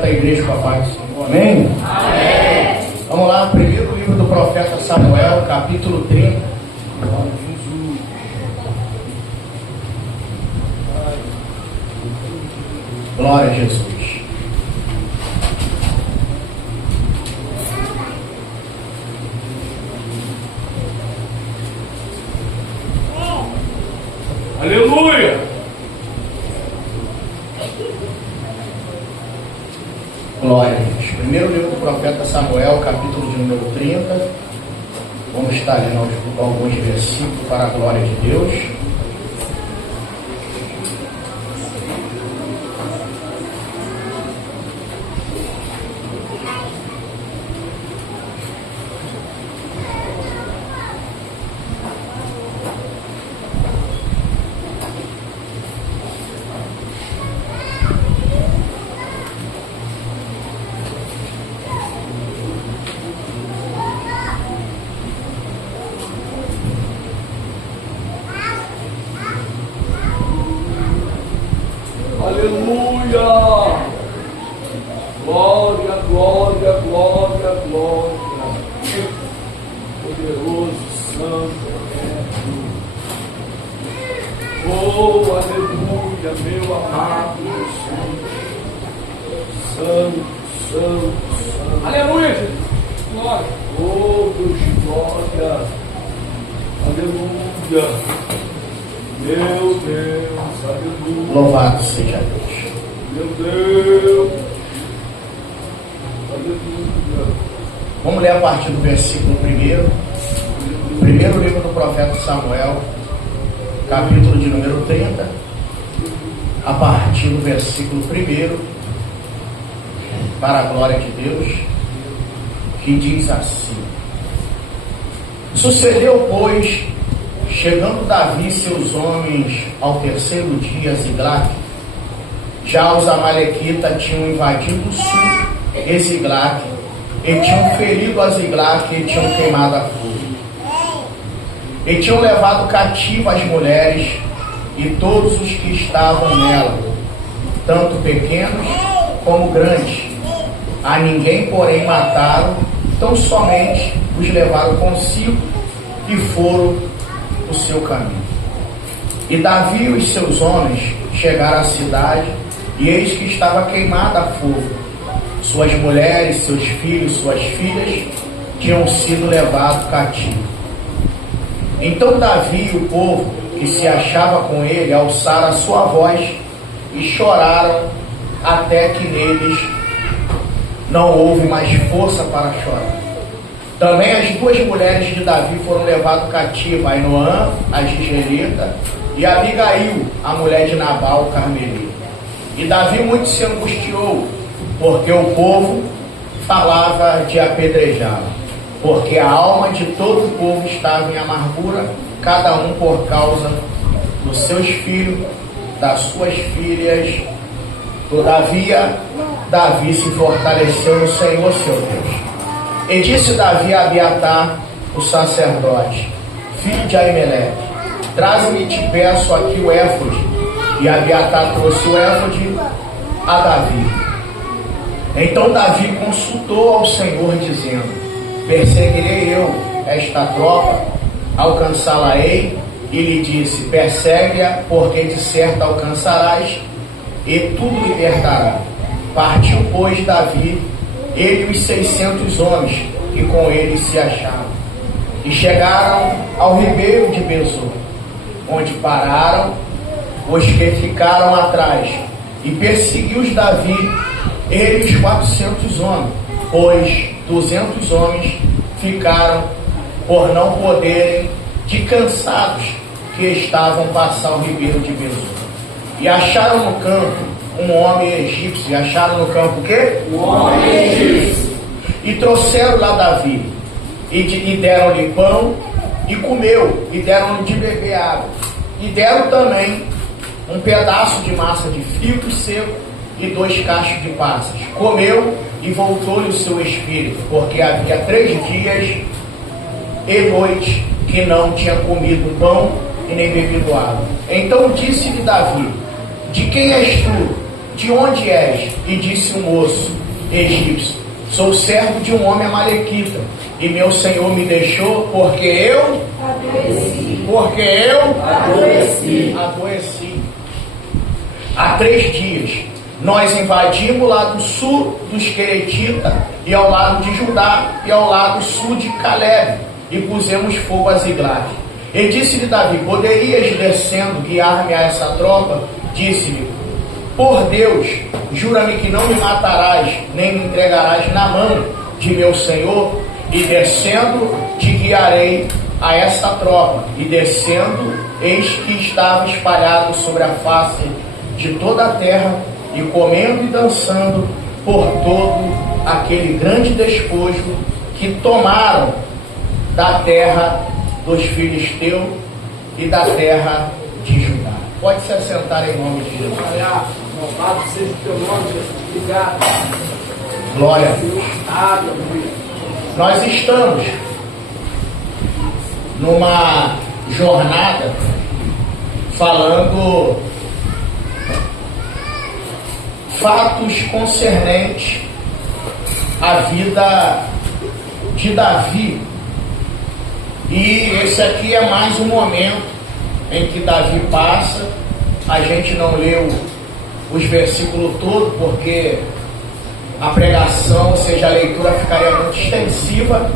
Cumprimenta a igreja com a paz do Senhor. Amém? Amém. Vamos lá, primeiro livro do profeta Samuel, capítulo 30. Glória a Jesus. Aleluia! Glória a Deus. Primeiro livro do profeta Samuel, capítulo de número 30. Vamos estar lendo alguns versículos para a glória de Deus. Aleluia! Glória, glória, glória, glória. Poderoso, santo, eterno. Oh, aleluia, meu amado Jesus. Santo, santo, santo. Aleluia, Jesus. Glória. Oh, Deus de glória. Aleluia. Meu Deus, aleluia. Louvado seja Deus. Meu Deus, aleluia. Vamos ler a partir do versículo 1. Primeiro livro do profeta Samuel, capítulo de número 30. A partir do versículo 1, para a glória de Deus, que diz assim: Sucedeu, pois, chegando Davi e seus homens ao terceiro dia a Ziglag, já os amalequitas tinham invadido o sul e Ziglag, e tinham ferido a Ziglag e tinham queimado a fogo. E tinham levado cativa as mulheres e todos os que estavam nela, tanto pequenos como grandes. A ninguém, porém, mataram, tão somente os levaram consigo e foram o seu caminho. E Davi e os seus homens chegaram à cidade, e eis que estava queimada a fogo. Suas mulheres, seus filhos, suas filhas tinham sido levados cativos. Então Davi e o povo que se achava com ele alçaram a sua voz e choraram até que neles não houve mais força para chorar. Também as duas mulheres de Davi foram levadas cativas, Ainoã, a Jezreelita, e Abigail, a mulher de Nabal, o Carmelita. E Davi muito se angustiou, porque o povo falava de apedrejá-lo, porque a alma de todo o povo estava em amargura, cada um por causa dos seus filhos, das suas filhas. Todavia, Davi se fortaleceu no Senhor seu Deus. E disse Davi a Abiatar, o sacerdote, filho de Aimeleque: traze-me, te peço, aqui o éfode. E Abiatar trouxe o éfode a Davi. Então Davi consultou ao Senhor, dizendo: perseguirei eu esta tropa, alcançá-la-ei? E lhe disse: persegue-a, porque de certo alcançarás, e tudo libertará. Partiu, pois, Davi, ele e os 600 homens que com ele se achavam, e chegaram ao ribeiro de Besor, onde pararam os que ficaram atrás, e perseguiu-os Davi, ele e os 400 homens, pois 200 homens ficaram por não poderem, de cansados que estavam, passar o ribeiro de Besor. E acharam no campo um homem egípcio. E acharam no campo o quê? Um homem egípcio. E trouxeram lá Davi, e deram-lhe pão, e comeu, e deram-lhe de beber água. E deram também um pedaço de massa de figo seco e 2 cachos de passas. Comeu, e voltou-lhe o seu espírito, porque havia 3 dias e noite que não tinha comido pão e nem bebido água. Então disse-lhe Davi: de quem és tu? de onde és? E disse o moço egípcio: sou servo de um homem amalequita, e meu senhor me deixou porque eu adoeci. Há 3 dias nós invadimos o lado sul dos Queretitas, e ao lado de Judá, e ao lado sul de Caleb, e pusemos fogo a Ziglag. E disse-lhe Davi: poderias, descendo, guiar-me a essa tropa? Disse-lhe: por Deus, jura-me que não me matarás, nem me entregarás na mão de meu senhor, e descendo te guiarei a essa tropa. E descendo, eis que estava espalhado sobre a face de toda a terra, e comendo e dançando por todo aquele grande despojo que tomaram da terra dos filisteus e da terra de Judá. Pode se assentar em nome de Jesus. Louvado seja o teu nome, Jesus. Obrigado. Glória a Deus. Nós estamos numa jornada falando fatos concernentes à vida de Davi. E esse aqui é mais um momento em que Davi passa. A gente não leu os versículos todos, porque a pregação, ou seja, a leitura ficaria muito extensiva,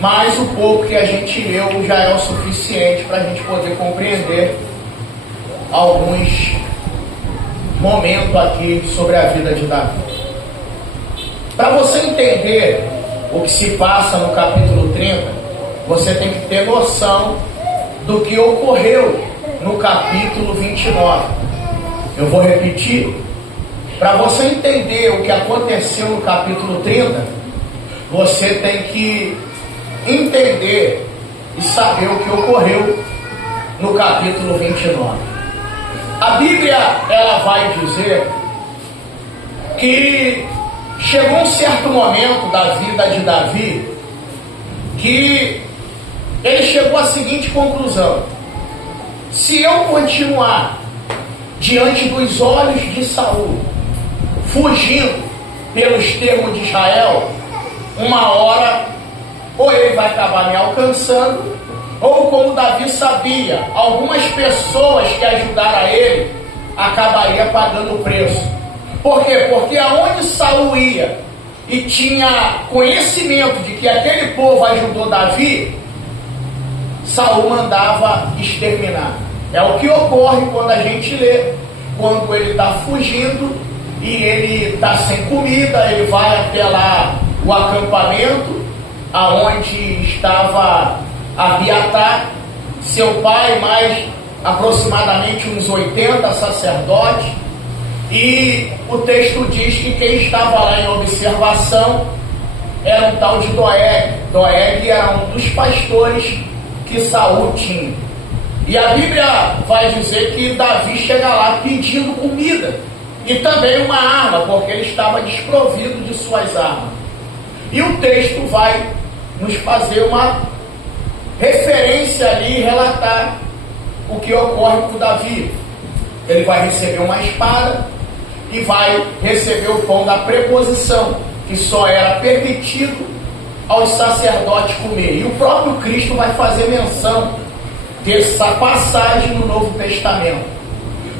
mas o pouco que a gente leu já é o suficiente para a gente poder compreender alguns momentos aqui sobre a vida de Davi. Para você entender o que se passa no capítulo 30, você tem que ter noção do que ocorreu no capítulo 29. Eu vou repetir. Para você entender o que aconteceu no capítulo 30, você tem que entender e saber o que ocorreu no capítulo 29. A Bíblia, ela vai dizer que chegou um certo momento da vida de Davi que ele chegou à seguinte conclusão: se eu continuar diante dos olhos de Saul, fugindo pelos termos de Israel, uma hora ou ele vai acabar me alcançando, ou, como Davi sabia, algumas pessoas que ajudaram a ele acabaria pagando o preço. Por quê? Porque aonde Saul ia e tinha conhecimento de que aquele povo ajudou Davi, Saul mandava exterminar. É o que ocorre quando a gente lê, quando ele está fugindo e ele está sem comida, ele vai até lá o acampamento aonde estava Abiatar, seu pai, mais aproximadamente uns 80 sacerdotes, e o texto diz que quem estava lá em observação era um tal de Doeg. Doeg era um dos pastores que Saul tinha. E a Bíblia vai dizer que Davi chega lá pedindo comida e também uma arma, porque ele estava desprovido de suas armas. E o texto vai nos fazer uma referência ali e relatar o que ocorre com Davi. Ele vai receber uma espada e vai receber o pão da preposição, que só era permitido aos sacerdotes comer. E o próprio Cristo vai fazer menção dessa passagem no Novo Testamento.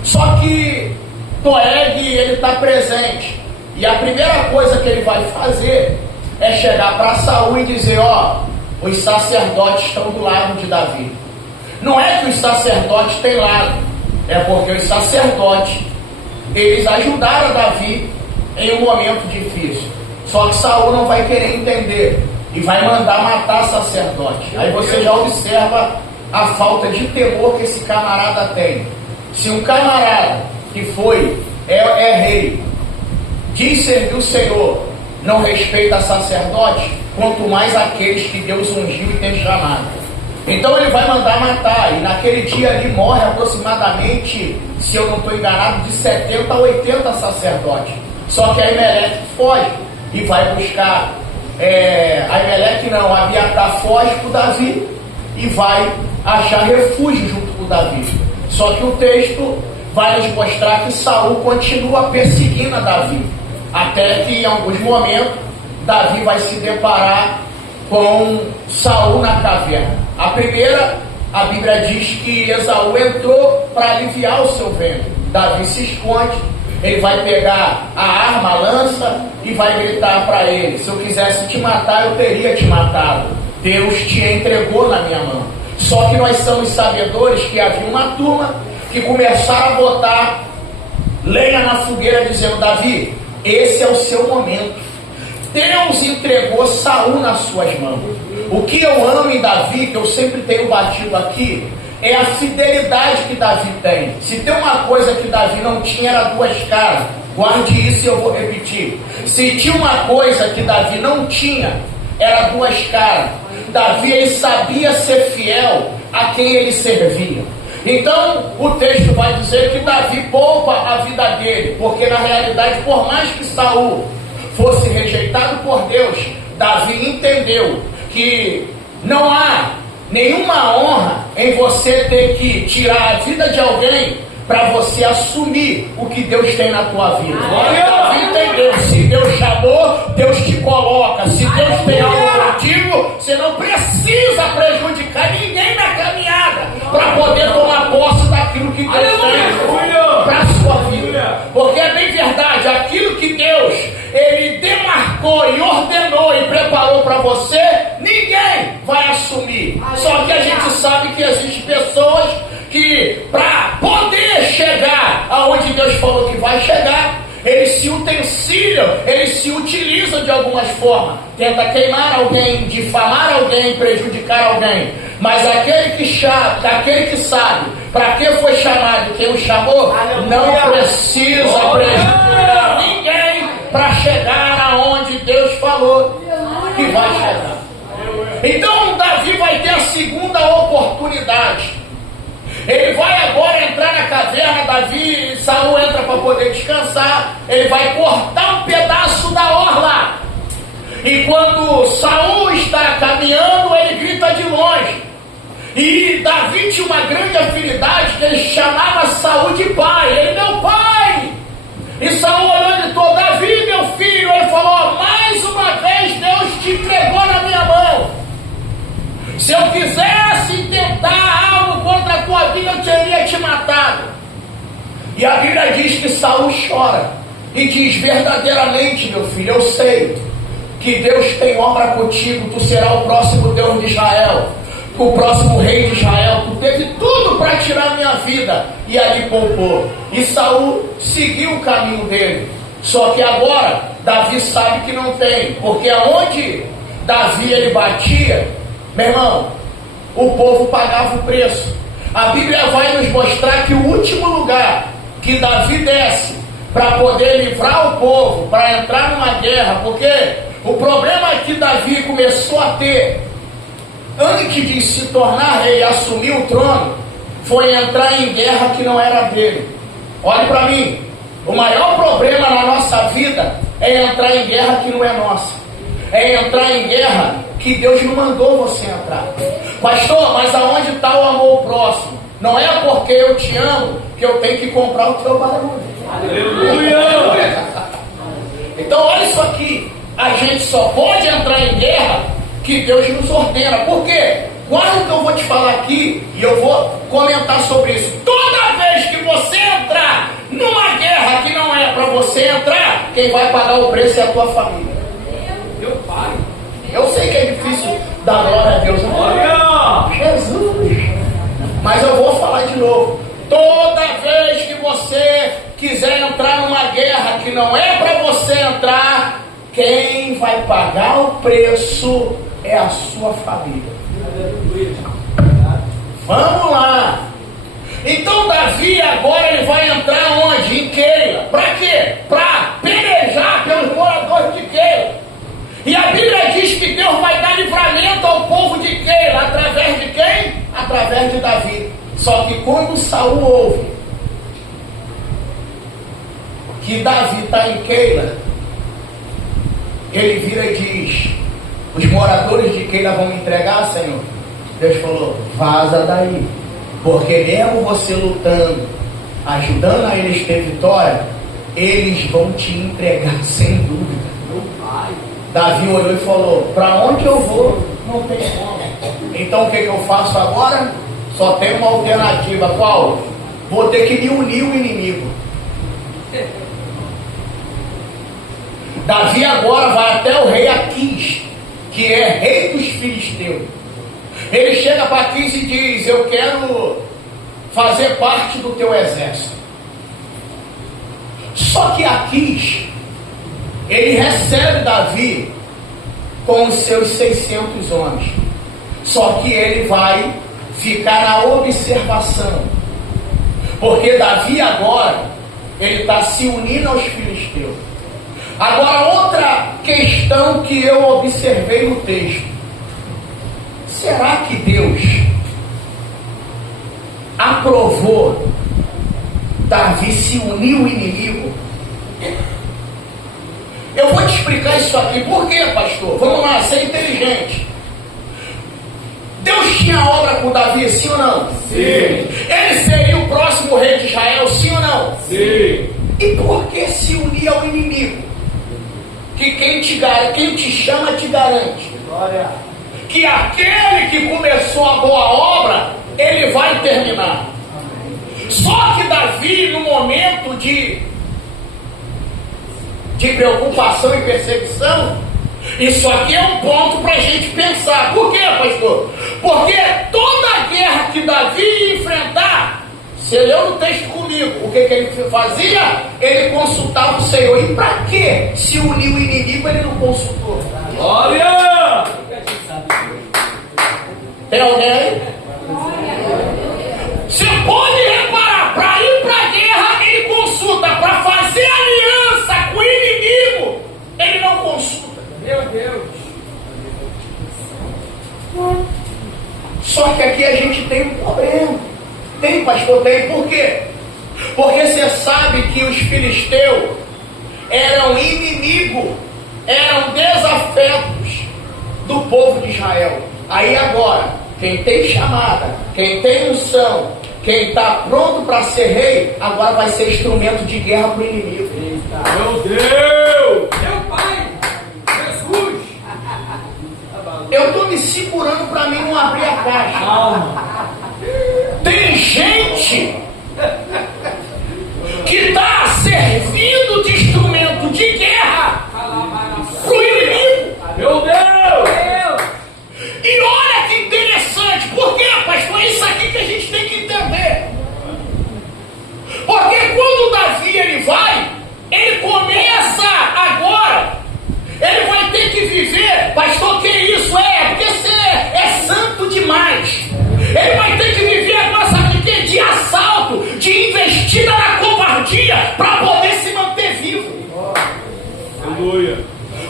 Só que Doeg, ele está presente, e a primeira coisa que ele vai fazer é chegar para Saul e dizer: ó, os sacerdotes estão do lado de Davi. Não é que os sacerdotes têm lado, é porque os sacerdotes, eles ajudaram Davi em um momento difícil. Só que Saul não vai querer entender e vai mandar matar sacerdote. Aí você já observa a falta de temor que esse camarada tem. Se um camarada que é rei, diz servir o Senhor, não respeita sacerdote, quanto mais aqueles que Deus ungiu e tem chamado. Então ele vai mandar matar, e naquele dia ali morre aproximadamente, se eu não estou enganado, de 70 a 80 sacerdotes. Só que Aimeleque foge e vai buscar, Abiatar foge para o Davi e vai achar refúgio junto com o Davi. Só que o texto vai nos mostrar que Saul continua perseguindo a Davi, até que em alguns momentos Davi vai se deparar com Saul na caverna. A primeira, a Bíblia diz que Esaú entrou para aliviar o seu ventre. Davi se esconde, ele vai pegar a arma, a lança, e vai gritar para ele: se eu quisesse te matar, eu teria te matado. Deus te entregou na minha mão. Só que nós somos sabedores que havia uma turma que começaram a botar lenha na fogueira, dizendo: Davi, esse é o seu momento. Deus entregou Saul nas suas mãos. O que eu amo em Davi, que eu sempre tenho batido aqui, é a fidelidade que Davi tem. Se tem uma coisa que Davi não tinha, era duas caras. Guarde isso e eu vou repetir. Se tinha uma coisa que Davi não tinha, era duas caras. Davi, ele sabia ser fiel a quem ele servia. Então o texto vai dizer que Davi poupa a vida dele, porque na realidade, por mais que Saul fosse rejeitado por Deus, Davi entendeu que não há nenhuma honra em você ter que tirar a vida de alguém para você assumir o que Deus tem na tua vida. Davi entendeu: se Deus chamou, Deus te coloca. Se Deus tem algo contigo, você não precisa prejudicar ninguém na caminhada para poder tomar posse daquilo que Deus tem para a sua vida. Porque é bem verdade, aquilo que Deus ele demarcou e ordenou e preparou para você, ninguém vai assumir. Só que a gente sabe que existem pessoas que, para poder chegar aonde Deus falou que vai chegar, eles se utensíliam, eles se utilizam de algumas formas. Tenta queimar alguém, difamar alguém, prejudicar alguém. Mas aquele que sabe para que foi chamado, quem o chamou, não precisa prejudicar ninguém para chegar aonde Deus falou que vai chegar. Então Davi vai ter a segunda oportunidade. Ele vai agora entrar na caverna. Saul entra para poder descansar. Ele vai cortar um pedaço da orla. E quando Saul está caminhando, ele grita de longe. E Davi tinha uma grande afinidade, que ele chamava Saul de pai. Ele: meu pai. E Saul olhando e falou: Davi, meu filho. Ele falou: mais uma vez Deus te entregou na minha mão. Se eu quisesse tentar algo contra a tua vida, eu teria te matado. E a Bíblia diz que Saul chora e diz: verdadeiramente, meu filho, eu sei que Deus tem obra contigo. Tu serás o próximo Deus de Israel, o próximo rei de Israel. Tu teve tudo para tirar a minha vida, e ali poupou. E Saul seguiu o caminho dele. Só que agora Davi sabe que não tem, porque aonde Davi ele batia, meu irmão, o povo pagava o preço. A Bíblia vai nos mostrar que o último lugar que Davi desce para poder livrar o povo, para entrar numa guerra, porque o problema que Davi começou a ter antes de se tornar rei e assumir o trono, foi entrar em guerra que não era dele. Olhe para mim, o maior problema na nossa vida é entrar em guerra que não é nossa. É entrar em guerra que Deus não mandou você entrar. Pastor, mas aonde está o amor próximo? Não é porque eu te amo que eu tenho que comprar o teu barulho. Aleluia! Então olha isso aqui. A gente só pode entrar em guerra que Deus nos ordena. Por quê? Guarda o que eu vou te falar aqui e eu vou comentar sobre isso. Toda vez que você entrar numa guerra que não é para você entrar, quem vai pagar o preço é a tua família. Meu pai. Eu sei que é difícil dar glória a Deus. Jesus. Mas eu vou falar de novo. Toda vez que você quiser entrar numa guerra que não é para você entrar, quem vai pagar o preço é a sua família. Vamos lá. Então Davi agora ele vai entrar onde? Em Keila. Para quê? Para pelejar pelos moradores de Keila. E a Bíblia diz que Deus vai dar livramento ao povo de Keila. Através de quem? Através de Davi. Só que quando Saul ouve que Davi está em Keila, ele vira e diz: os moradores de Keila vão me entregar, Senhor? Deus falou: vaza daí, porque mesmo você lutando ajudando a eles ter vitória, eles vão te entregar sem dúvida. Davi olhou e falou: para onde eu vou? Não tem como. Então o que eu faço agora? Só tem uma alternativa. Qual? Vou ter que me unir ao inimigo. Davi agora vai até o rei Aquis, que é rei dos filisteus. Ele chega para Aquis e diz: eu quero fazer parte do teu exército. Só que Aquis, ele recebe Davi com os seus 600 homens. Só que ele vai ficar na observação, porque Davi agora, ele está se unindo aos filisteus. Agora, outra questão que eu observei no texto: será que Deus aprovou Davi se unir ao inimigo? Eu vou te explicar isso aqui. Por quê, pastor? Vamos lá, ser inteligente. Deus tinha obra com Davi, sim ou não? Sim. Ele seria o próximo rei de Israel, sim ou não? Sim. E por que se unir ao inimigo? Que quem te chama te garante. Glória. Que aquele que começou a boa obra, ele vai terminar. Só que Davi, no momento de preocupação e perseguição, isso aqui é um ponto para a gente pensar. Por quê, pastor? Porque toda a guerra que Davi ia enfrentar, você leu no texto comigo, o que ele fazia? Ele consultava o Senhor. E para que se uniu o inimigo, ele não consultou? Glória! Tem alguém aí? Você pode reparar, para ir para a guerra ele consulta, para fazer aliança com o inimigo ele não consulta. Meu Deus! Só que aqui a gente tem um problema. Tem, pastor? Tem. Por quê? Porque você sabe que os filisteus eram inimigos, eram desafetos do povo de Israel. Aí agora, quem tem chamada, quem tem unção, quem está pronto para ser rei, agora vai ser instrumento de guerra para o inimigo. Eita. Meu Deus! Meu Pai! Jesus! Eu estou me segurando para mim não abrir a caixa. Calma! Tem gente que está servindo de instrumento de guerra para o inimigo. Meu Deus! E olha que interessante. Por quê, pastor? É isso aqui que a gente tem que entender. Porque quando Davi ele vai, ele começa agora, ele vai ter que viver. Pastor, que isso é? Porque você é santo demais. Ele vai ter que viver agora, sabe de quê? De assalto, de investida na covardia, para poder se manter vivo. Aleluia!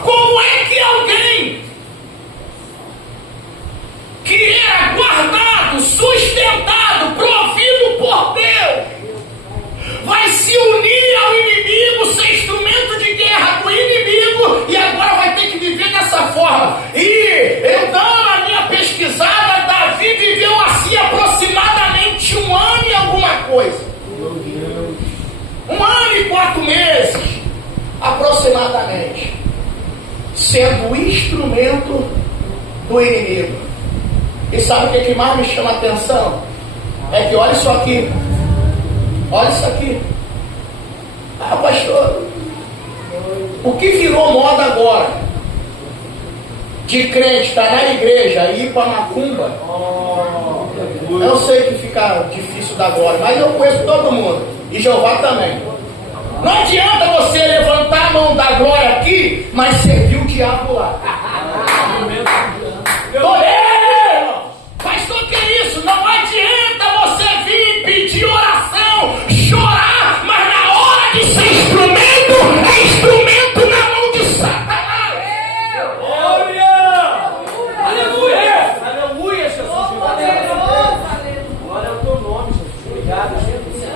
Como é que alguém que era guardado, sustentado, provido por Deus, vai se unir ao inimigo, ser instrumento de guerra com o inimigo, e agora vai ter que viver dessa forma? E eu dando a minha pesquisada, Davi viveu assim aproximadamente 1 ano e alguma coisa. 1 ano e 4 meses, aproximadamente, sendo o instrumento do inimigo. E sabe o que mais me chama a atenção? É que olha isso aqui. Olha isso aqui. Ah, pastor, o que virou moda agora? De crente estar na igreja e ir para macumba. Eu sei que fica difícil dar glória, mas eu conheço todo mundo. E Jeová também. Não adianta você levantar a mão da glória aqui, mas servir o diabo lá. Pastor, que é isso? Não adianta você vir pedir oração, chorar, mas na hora de ser instrumento, é instrumento na mão de Satanás. Glória! Aleluia! Aleluia, Jesus! Glória ao teu nome, Jesus. Obrigado, Jesus.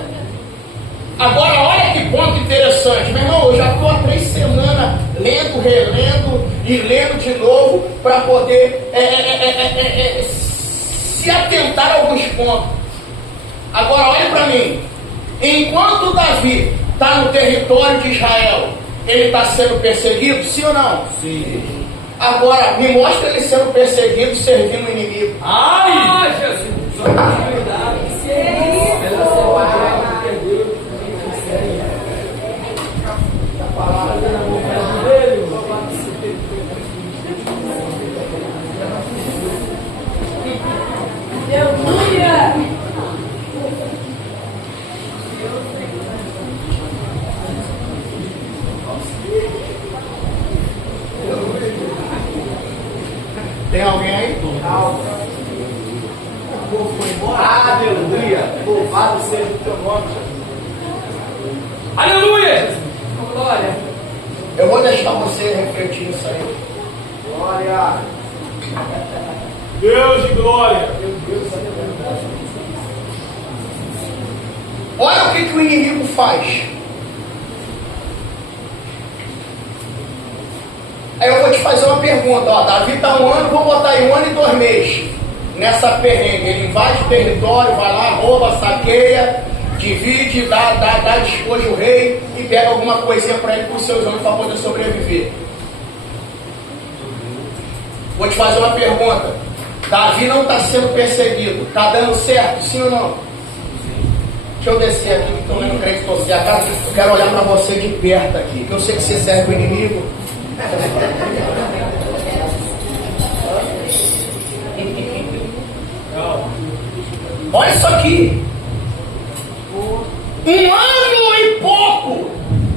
Agora, olha que ponto interessante. Meu irmão, eu já estou há 3 semanas lendo, relendo e lendo de novo para poder se atentar a alguns pontos. Agora, olha para mim. Enquanto Davi está no território de Israel, ele está sendo perseguido, sim ou não? Sim. Agora, me mostra ele sendo perseguido, servindo o inimigo. Ai, Jesus! Tem alguém aí? Aleluia! Louvado seja o teu nome, Jesus. Aleluia! Glória! Eu vou deixar você refletir nisso aí. Glória! Deus de glória! Olha o que o inimigo faz. Aí eu vou te fazer uma pergunta. Ó, Davi está 1 ano, vou botar aí 1 ano e 2 meses. Nessa perrengue, ele invade o território, vai lá, rouba, saqueia, divide, dá despojo ao rei e pega alguma coisinha para ele, para os seus homens, para poder sobreviver. Vou te fazer uma pergunta. Davi não está sendo perseguido, está dando certo, sim ou não? Deixa eu descer aqui, que eu não creio que estou certo. Eu quero olhar para você de perto aqui, que eu sei que você serve o inimigo. Olha isso aqui. 1 ano e pouco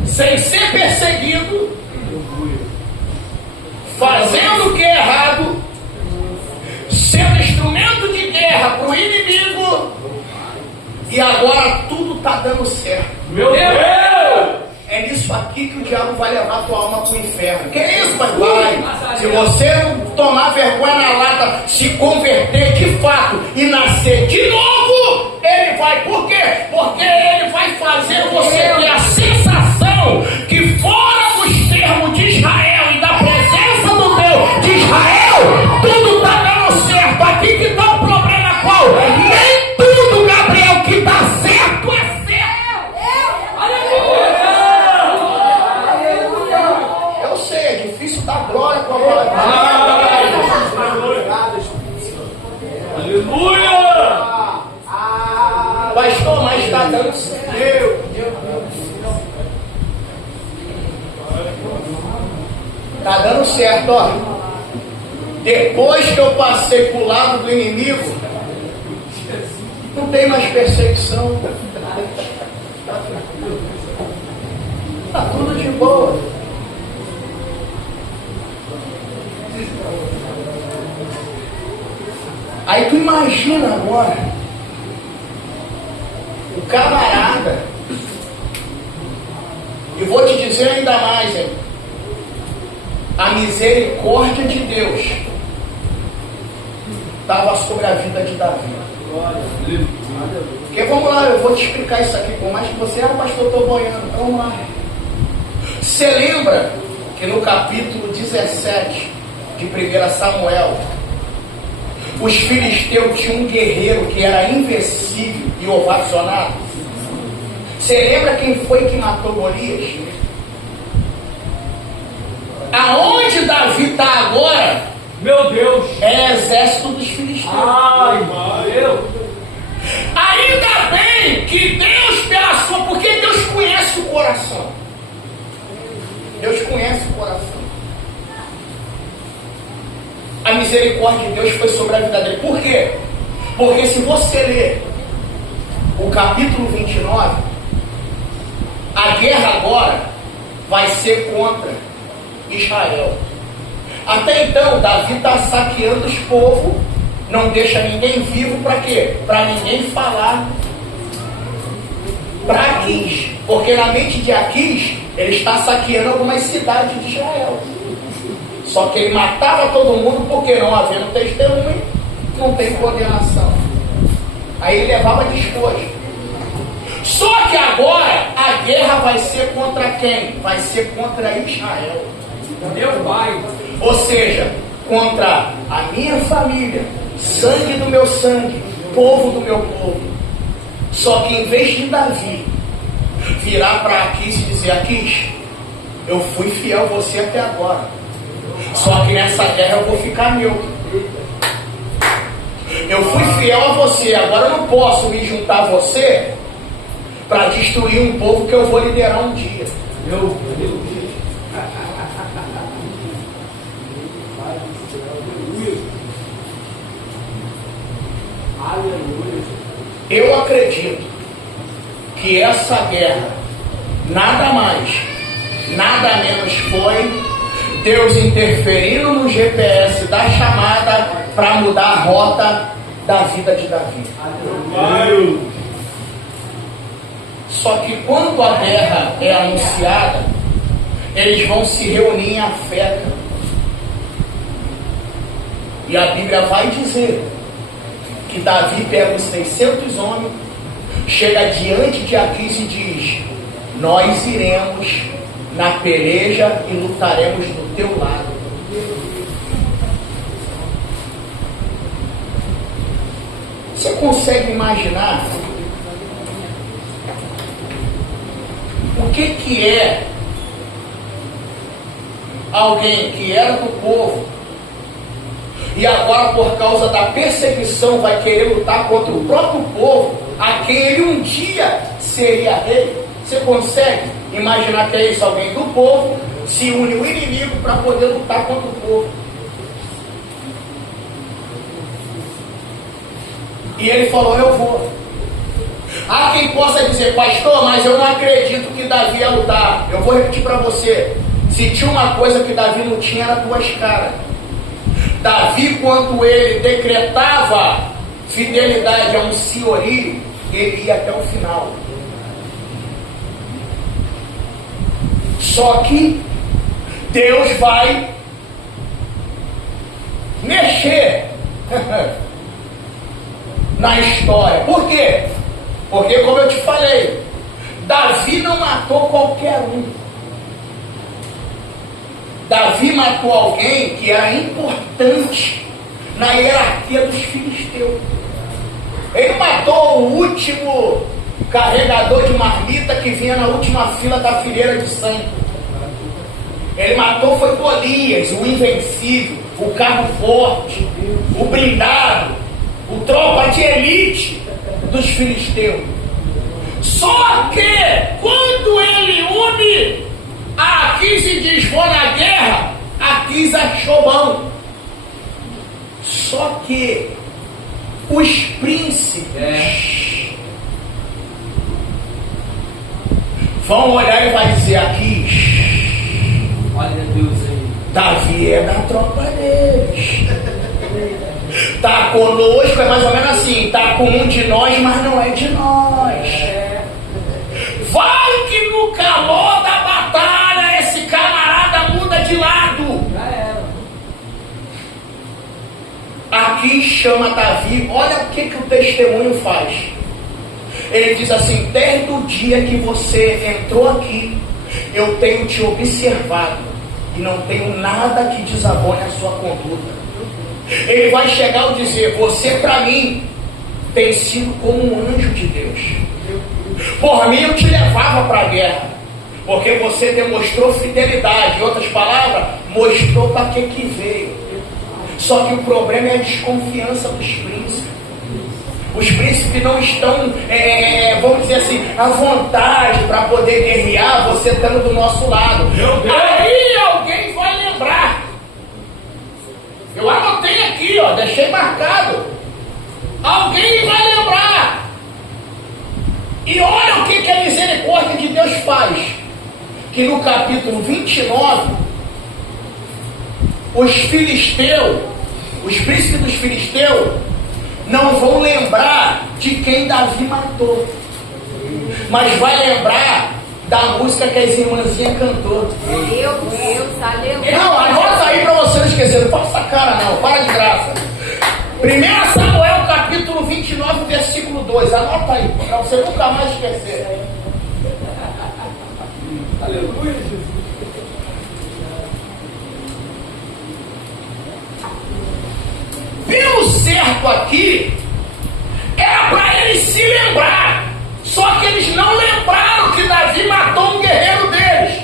sem ser perseguido, fazendo o que é errado, sendo instrumento de guerra para o inimigo, e agora tudo está dando certo. Meu Deus! É nisso aqui que o diabo vai levar a tua alma para o inferno. Que é isso, pai? Vai. Se você não tomar vergonha na lata, se converter de fato e nascer de novo, ele vai. Por quê? Porque ele vai fazer você ter a sensação que fora dos termos de Israel e da presença do Deus de Israel, tudo está dando certo. Aqui que está o problema qual? Nem tudo, Gabriel, que está certo é certo. É difícil dar glória para a glória. Aleluia! Pastor, mas está dando certo. Está dando certo, ó. Depois que eu passei para o lado do inimigo, não tem mais perseguição. Está tudo de boa. Aí tu imagina agora o camarada, e vou te dizer ainda mais, hein? A misericórdia de Deus estava sobre a vida de Davi. Porque vamos lá, eu vou te explicar isso aqui, por mais que você, pastor, eu estou boiando, vamos lá. Você lembra que no capítulo 17 de 1 Samuel, os filisteus tinham um guerreiro que era invencível e ovacionado? Você lembra quem foi que matou Golias? Aonde Davi está agora? Meu Deus! É exército dos filisteus. Ai, meu Deus! Ainda bem que Deus, pela sua... Porque Deus conhece o coração. Deus conhece o coração. A misericórdia de Deus foi sobre a vida dele. Por quê? Porque se você ler o capítulo 29, a guerra agora vai ser contra Israel. Até então, Davi está saqueando os povos, não deixa ninguém vivo, para quê? Para ninguém falar para Aquis. Porque na mente de Aquis, ele está saqueando algumas cidades de Israel. Só que ele matava todo mundo porque não havendo testemunho, não tem condenação. Aí ele levava despojo. Só que agora a guerra vai ser contra quem? Vai ser contra Israel. Meu Pai. Ou seja, contra a minha família, sangue do meu sangue, povo do meu povo. Só que em vez de Davi virar para Aquis e dizer: Aquis, eu fui fiel a você até agora, só que nessa guerra eu vou ficar neutro. Eu fui fiel a você, agora eu não posso me juntar a você para destruir um povo que eu vou liderar um dia. Eu acredito que essa guerra nada mais, nada menos foi Deus interferindo no GPS da chamada para mudar a rota da vida de Davi. Só que quando a guerra é anunciada, eles vão se reunir em Afeca. E a Bíblia vai dizer que Davi pega os 600 homens, chega diante de Aquis e diz: nós iremos na peleja e lutaremos do teu lado. Você consegue imaginar o que é alguém que era do povo e agora, por causa da perseguição, vai querer lutar contra o próprio povo, a quem ele um dia seria rei? Você consegue imaginar que é isso? Alguém do povo se une ao inimigo para poder lutar contra o povo. E ele falou: eu vou. Há quem possa dizer: pastor, mas eu não acredito que Davi ia lutar. Eu vou repetir para você: se tinha uma coisa que Davi não tinha, era duas caras. Davi, quando ele decretava fidelidade a um senhorio, ele ia até o final. Só que Deus vai mexer na história. Por quê? Porque, como eu te falei, Davi não matou qualquer um. Davi matou alguém que era importante na hierarquia dos filisteus. Ele matou o último carregador de marmita que vinha na última fila da fileira de sangue. Ele matou foi Golias, o invencível, o carro forte, o blindado, o tropa de elite dos filisteus. Só que quando ele une a Aquis e diz: vou na guerra, Aquis achou bom. Só que os príncipes vão olhar e vai dizer: Aquis, olha Deus aí, Davi é da tropa deles. Tá conosco, é mais ou menos assim: tá com um de nós, mas não é de nós. Vai que no calor da batalha esse camarada muda de lado. Aqui chama Davi. Olha o que o testemunho faz. Ele diz assim: desde o dia que você entrou aqui, eu tenho te observado e não tenho nada que desabone a sua conduta. Ele vai chegar e dizer: você para mim tem sido como um anjo de Deus. Por mim eu te levava para a guerra, porque você demonstrou fidelidade. Em outras palavras, mostrou para que veio. Só que o problema é a desconfiança dos príncipes. Os príncipes não estão, vamos dizer assim, à vontade para poder guerrear, você estando do nosso lado. Aí alguém vai lembrar. Eu anotei aqui, ó, deixei marcado. Alguém vai lembrar. E olha o que a misericórdia de Deus faz. Que no capítulo 29, os filisteus, os príncipes dos filisteus, não vão lembrar de quem Davi matou, mas vai lembrar da música que as irmãzinhas cantou. Meu Deus, aleluia. Não, anota aí para você não esquecer. Não passa cara não, para de graça. 1 Samuel capítulo 29, versículo 2. Anota aí, para você nunca mais esquecer. Aleluia, Jesus. Pelo certo aqui, era para ele se lembrar Só que eles não lembraram que Davi matou um guerreiro deles,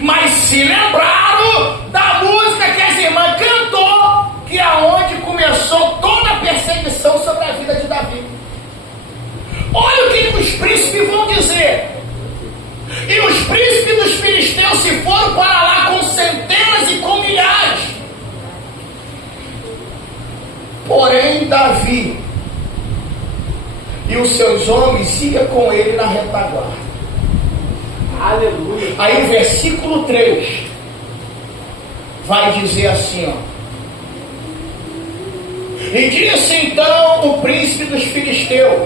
mas se lembraram da música que as irmãs cantou, que é onde começou toda a perseguição sobre a vida de Davi. Olha o que os príncipes vão dizer. E os príncipes dos filisteus se foram para lá com centenas e com milhares. Porém Davi e os seus homens iam com ele na retaguarda. Aleluia. Aí o versículo 3 vai dizer assim, ó. E disse então o príncipe dos filisteus: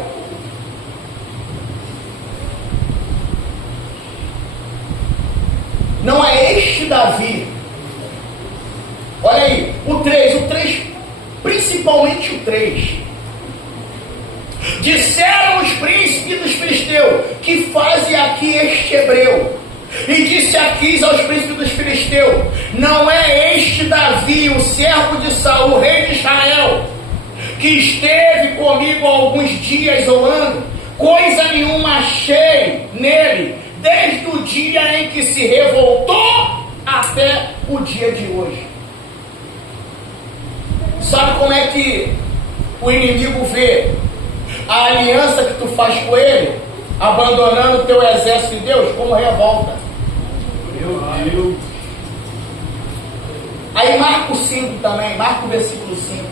não é este Davi? Olha aí, o 3, principalmente o 3. Disseram os príncipes dos filisteus: que faze aqui este hebreu? E disse Aquis aos príncipes dos filisteus: não é este Davi, o servo de Saul, rei de Israel, que esteve comigo há alguns dias ou anos? Coisa nenhuma achei nele, desde o dia em que se revoltou até o dia de hoje. Sabe como é que o inimigo vê a aliança que tu faz com ele, abandonando o teu exército de Deus? Como revolta. Meu Deus. Aí Marcos 5 também, Marcos versículo 5.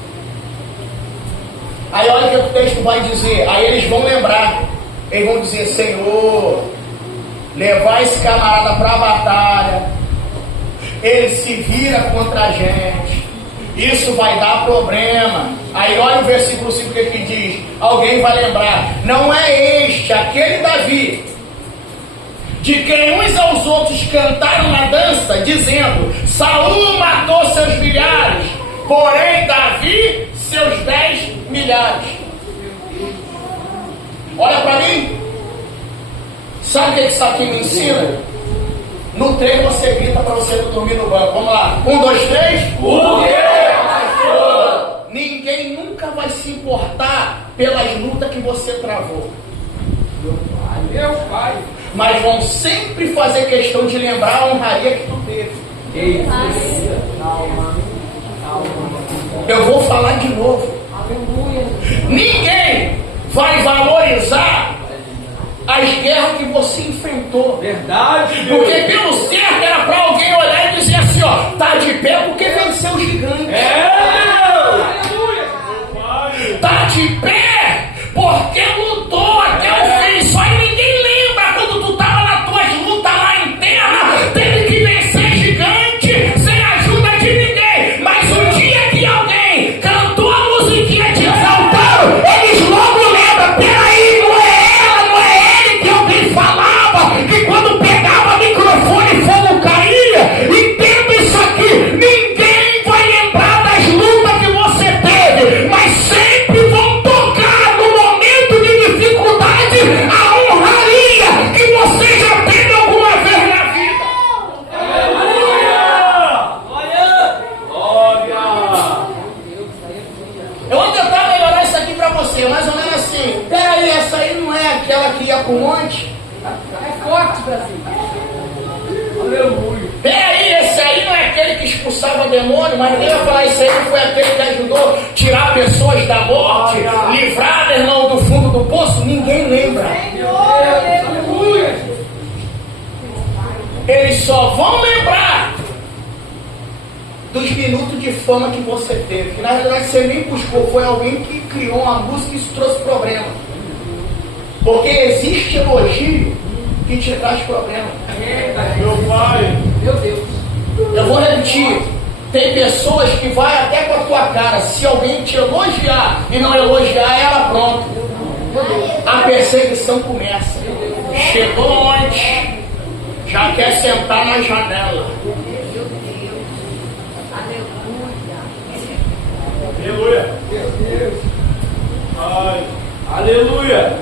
Aí olha o que o texto vai dizer. Aí eles vão lembrar, eles vão dizer: Senhor, levar esse camarada para a batalha, ele se vira contra a gente, isso vai dar problema. Aí olha o versículo 5 que diz. Alguém vai lembrar: não é este, aquele Davi, de quem uns aos outros cantaram na dança, dizendo: Saul matou seus milhares, porém Davi seus 10 milhares. Olha para mim. Sabe o que isso aqui me ensina? No 3 você grita para você não dormir no banco. Vamos lá. 1, 2, 3. Ninguém nunca vai se importar pelas lutas que você travou. Meu pai. Mas vão sempre fazer questão de lembrar a honraria que tu teve. Eu vou falar de novo. Ninguém vai valorizar as guerras que você enfrentou. Verdade, Deus. Porque pelo certo era para alguém olhar e dizer assim, ó, tá de pé porque venceu o gigante. Aleluia. Tá de pé porque lutou até o fim. Só aí ninguém lembra quando tu tava nas tuas lutas lá em terra, teve que vencer gigante sem ajuda de ninguém. Mas o dia que alguém cantou a musiquinha te exaltando, eles logo lembram: peraí, não é ela, não é ele que alguém falava, que quando pegava microfone fogo caía. Entenda isso aqui: ninguém vai lembrar das lutas que você teve, mas sempre vão tocar no momento de dificuldade a honraria que você já teve alguma vez na vida. Eu vou tentar melhorar isso aqui pra você, mais ou menos assim. Peraí, essa aí não é aquela que ia pro monte? É forte, Brasil. Aleluia. Peraí, esse aí não é aquele que expulsava demônio? Mas nem ia falar: isso aí não foi aquele que ajudou a tirar pessoas da morte, livrar, irmão, do fundo do poço? Ninguém lembra. Aleluia. Eles só vão lembrar dos minutos de fama que você teve, que na verdade você nem buscou, foi alguém que criou uma música e isso trouxe problema. Porque existe elogio que te traz problema. Meu pai. Meu Deus. Eu vou repetir: tem pessoas que vai até com a tua cara. Se alguém te elogiar e não elogiar ela, pronto, a perseguição começa. Chegou onde? Já quer sentar na janela. Aleluia. Ai. Aleluia.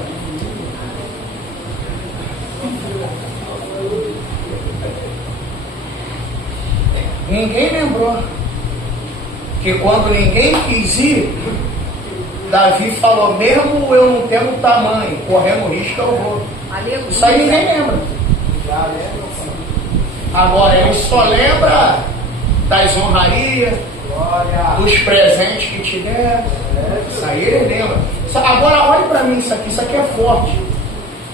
Ninguém lembrou que quando ninguém quis ir, Davi falou, mesmo eu não tendo tamanho, correndo risco eu vou. Aleluia. Isso aí ninguém lembra. Agora ele só lembra das honrarias, dos presentes que te deram. Isso aí ele lembra. Agora olhe para mim isso aqui é forte.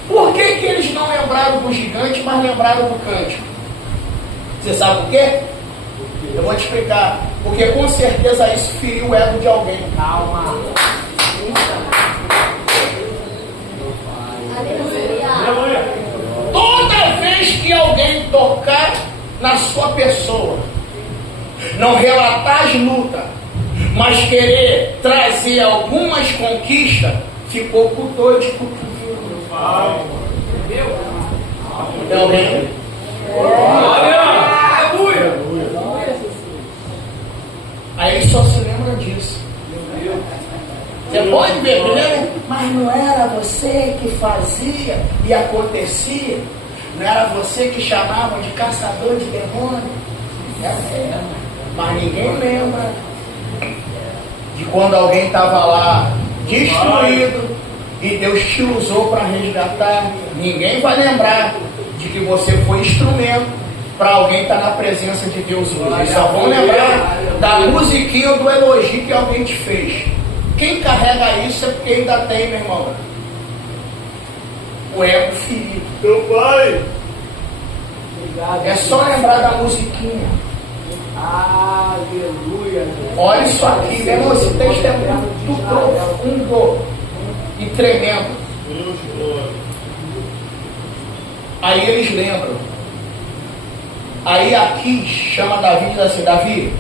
Por que eles não lembraram do gigante, mas lembraram do cântico? Você sabe por quê? Eu vou te explicar. Porque com certeza isso feriu o ego de alguém. Calma. Toda vez que alguém tocar na sua pessoa, não relatar as lutas, mas querer trazer algumas conquistas, ficou com dor de cotovelo. Tem alguém? Aí ele só se lembra disso. Você pode ver primeiro, mas não era você que fazia e acontecia, não era você que chamavam de caçador de demônio. Mas ninguém lembra de quando alguém estava lá destruído e Deus te usou para resgatar. Ninguém vai lembrar de que você foi instrumento para alguém estar na presença de Deus hoje. Eles só vão lembrar da musiquinha ou do elogio que alguém te fez. Quem carrega isso é porque ainda tem, meu irmão, o ego ferido. Meu pai. É só lembrar da musiquinha. Aleluia. Olha isso aqui, meu irmão, esse texto é muito profundo e tremendo. Aí eles lembram. Aí aqui chama Davi e diz assim, Davi,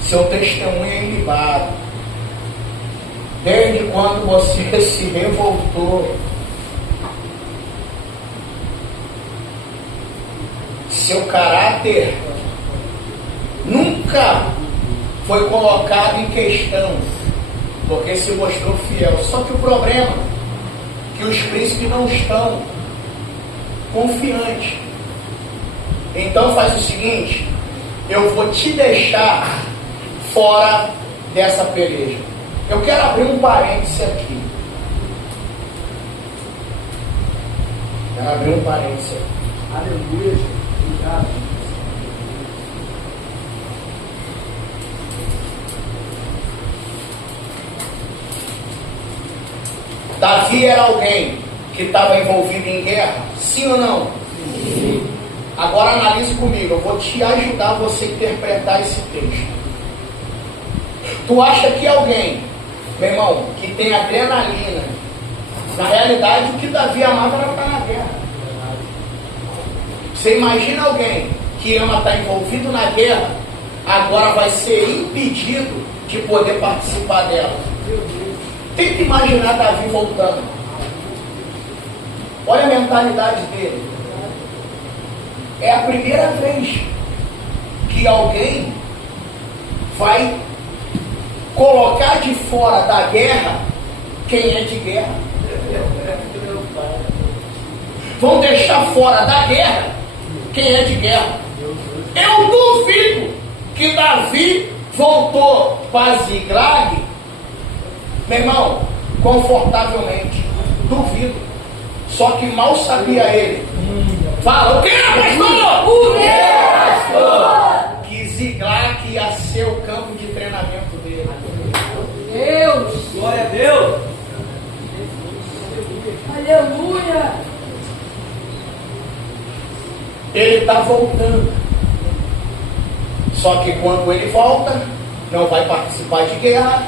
seu testemunho é ilibado. Desde quando você se revoltou, seu caráter nunca foi colocado em questão, porque se mostrou fiel. Só que o problema é que os príncipes não estão confiantes. Então faz o seguinte, eu vou te deixar fora dessa peleja. Eu quero abrir um parêntese aqui. Quero abrir um parêntese aqui. Aleluia. Obrigado. Davi era alguém que estava envolvido em guerra? Sim ou não? Sim. Agora analise comigo, eu vou te ajudar a você interpretar esse texto. Tu acha que alguém, meu irmão, que tem adrenalina, na realidade o que Davi amava era estar na guerra. Você imagina alguém que ama estar envolvido na guerra, agora vai ser impedido de poder participar dela. Tenta imaginar Davi voltando. Olha a mentalidade dele. É a primeira vez que alguém vai colocar de fora da guerra quem é de guerra. Vão deixar fora da guerra quem é de guerra. Eu duvido que Davi voltou para Ziklag, meu irmão, confortavelmente. Duvido. Só que mal sabia ele. Fala, o que, pastor? O que, pastor? Que Ziklag ia ser o campo de treinamento dele. Deus! Glória a Deus! Aleluia! Ele está voltando. Só que quando ele volta, não vai participar de guerra.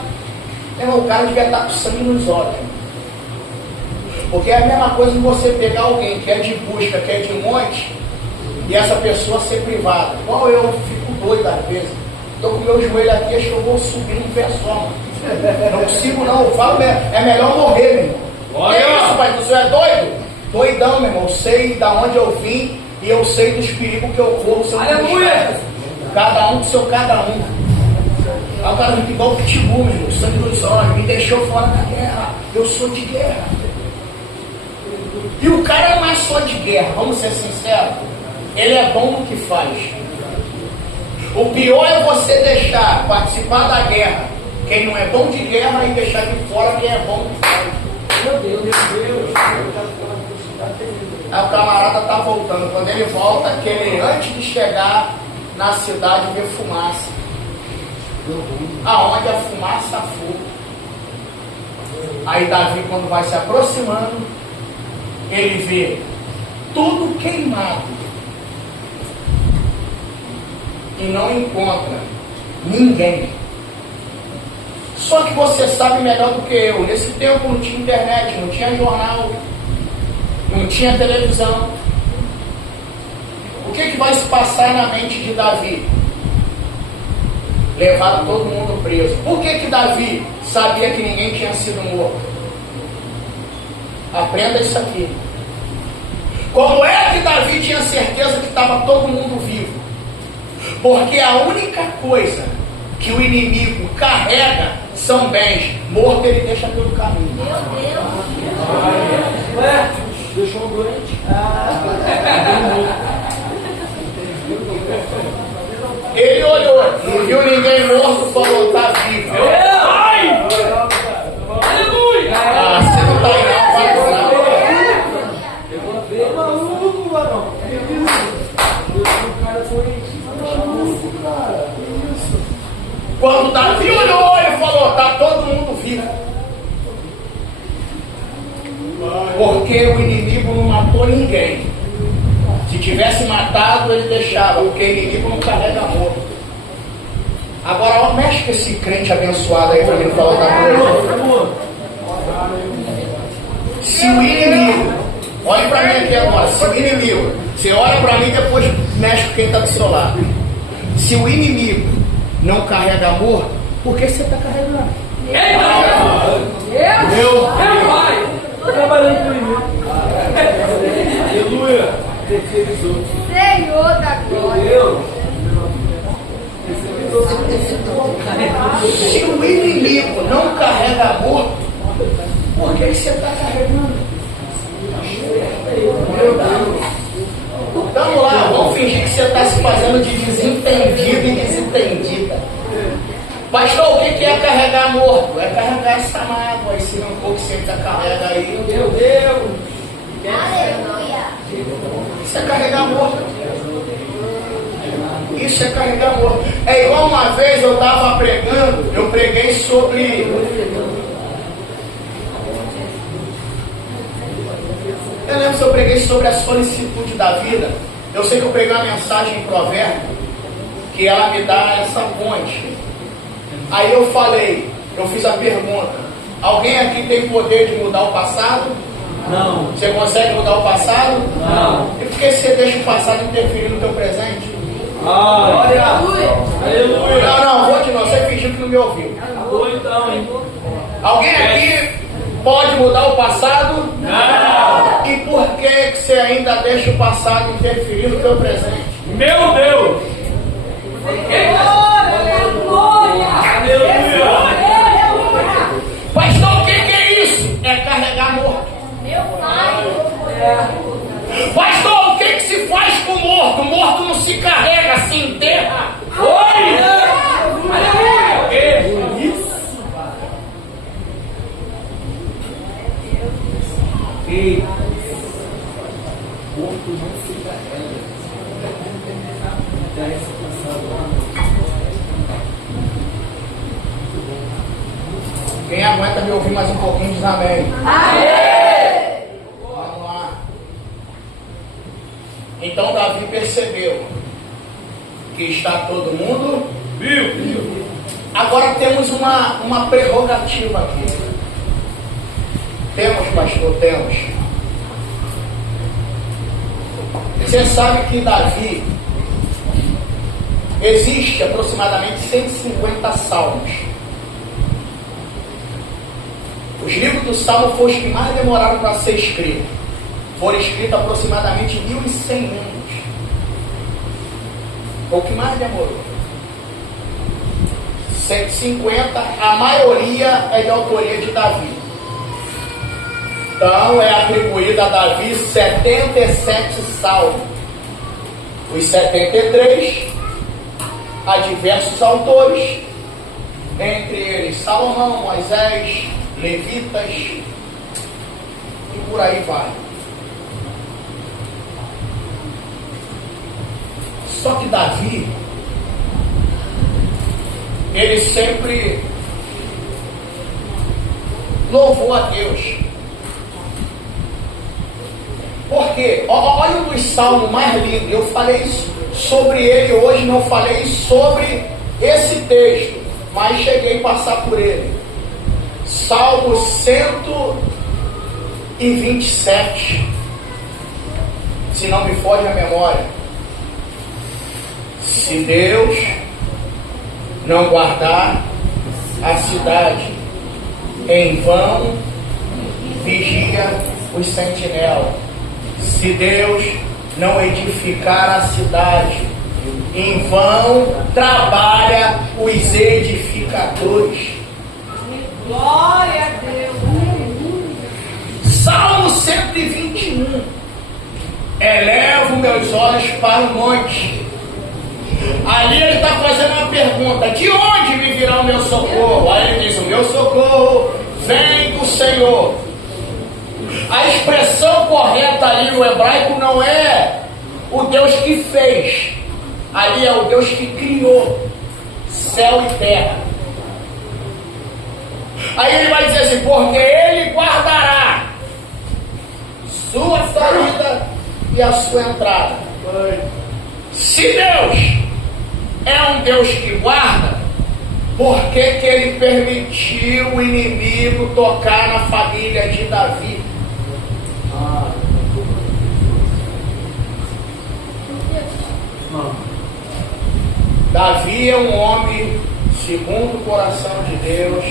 O cara devia estar com sangue nos olhos. Porque é a mesma coisa que você pegar alguém que é de busca, que é de monte, e essa pessoa ser privada. Igual eu fico doido às vezes. Estou com meu joelho aqui, acho que eu vou subir num pé só, mano. Não consigo não, eu falo, é melhor morrer, meu irmão. É isso, pai, você é doido? Doidão, meu irmão. Eu sei da onde eu vim e eu sei dos perigos que eu corro. Aleluia! Cada um do seu cada um. Aí o cara fica igual o pitbull, meu irmão, sangue nos olhos, me deixou fora da guerra. Eu sou de guerra. E o cara não é só de guerra, vamos ser sinceros. Ele é bom no que faz. O pior é você deixar participar da guerra quem não é bom de guerra e deixar de fora quem é bom de guerra. Meu Deus, meu Deus. Aí o camarada está voltando. Quando ele volta, que ele antes de chegar na cidade vê fumaça. Aonde a fumaça for. Aí Davi, quando vai se aproximando, ele vê tudo queimado e não encontra ninguém. Só que você sabe melhor do que eu, nesse tempo não tinha internet, não tinha jornal, não tinha televisão. O que vai se passar na mente de Davi? Levaram todo mundo preso. Por que Davi sabia que ninguém tinha sido morto? Aprenda isso aqui. Como é que Davi tinha certeza que estava todo mundo vivo? Porque a única coisa que o inimigo carrega são bens. Morto ele deixa pelo caminho. Meu Deus. Ué, deixou um doente. Ele olhou, não viu ninguém morto, falou, tá vivo. Aleluia! Ah, você não tá aí não, vai não. Eu vou ver, maluco, varão. Que isso? O cara foi maluco, cara. Que isso? Quando Davi olhou, ele falou, tá todo mundo vivo. Porque o inimigo não matou ninguém. Se tivesse matado, ele deixava, porque o inimigo não carrega morto. Agora, ó, mexe com esse crente abençoado aí pra mim não falar outra coisa. Se o inimigo, olhe pra mim aqui agora, se o inimigo, você olha pra mim e depois mexe com quem está do seu lado. Se o inimigo não carrega morto, por que você está carregando? Meu Pai! Tô trabalhando com ele. Aleluia! Senhor da glória. Deus! Se o inimigo não carrega morto, por que você está carregando? Vamos lá, vamos fingir que você está se fazendo de desentendido e desentendida. Pastor, o que é carregar morto? É carregar essa mágoa, esse rancor que você ainda carrega aí. Meu Deus! Aleluia. Isso é carregar morto. Isso é carregar morto. É igual uma vez eu estava pregando, eu preguei sobre. Eu lembro se eu preguei sobre a solicitude da vida. Eu sei que eu preguei uma mensagem em Provérbio, que ela me dá essa ponte. Aí eu falei, eu fiz a pergunta: alguém aqui tem poder de mudar o passado? Não. Você consegue mudar o passado? Não. E por que você deixa o passado interferir no teu presente? Olha! Aleluia! Não, vou de novo, você fingiu que não me ouviu. Acabou então, hein? Alguém aqui pode mudar o passado? Não! E por que você ainda deixa o passado interferir no teu presente? Meu Deus! Aleluia! Pastor, o que é isso? É carregar morto. Meu pai. Pastor, o que se faz com o morto? O morto não se carrega, se enterra. Oi! Aleluia! Isso! E morto não se carrega. Quem aguenta me ouvir mais um pouquinho diz amém. Aê! Vamos lá. Então Davi percebeu que está todo mundo viu? Agora temos uma prerrogativa aqui. Temos, pastor, temos. Você sabe que Davi, existe aproximadamente 150 salmos. Os livros do Salmo foram os que mais demoraram para ser escritos. Foram escritos aproximadamente 1.100 anos. Foi o que mais demorou. 150, a maioria é de autoria de Davi. Então é atribuído a Davi 77 salmos. Os 73, a diversos autores, entre eles Salomão, Moisés, levitas e por aí vai. Só que Davi, ele sempre louvou a Deus. Por quê? Olha um dos salmos mais lindos. Eu falei sobre ele hoje, não falei sobre esse texto, mas cheguei a passar por ele. Salmo 127, se não me foge a memória. Se Deus não guardar a cidade, em vão vigia os sentinelas. Se Deus não edificar a cidade, em vão trabalha os edificadores. Glória a Deus. Salmo 121. Elevo meus olhos para o monte. Ali ele está fazendo uma pergunta: de onde me virá o meu socorro? Aí ele diz: o meu socorro vem do Senhor. A expressão correta ali no hebraico não é o Deus que fez, ali é o Deus que criou céu e terra. Aí ele vai dizer assim: porque ele guardará sua saída e a sua entrada. Se Deus é um Deus que guarda, por que ele permitiu o inimigo tocar na família de Davi? Davi é um homem segundo o coração de Deus.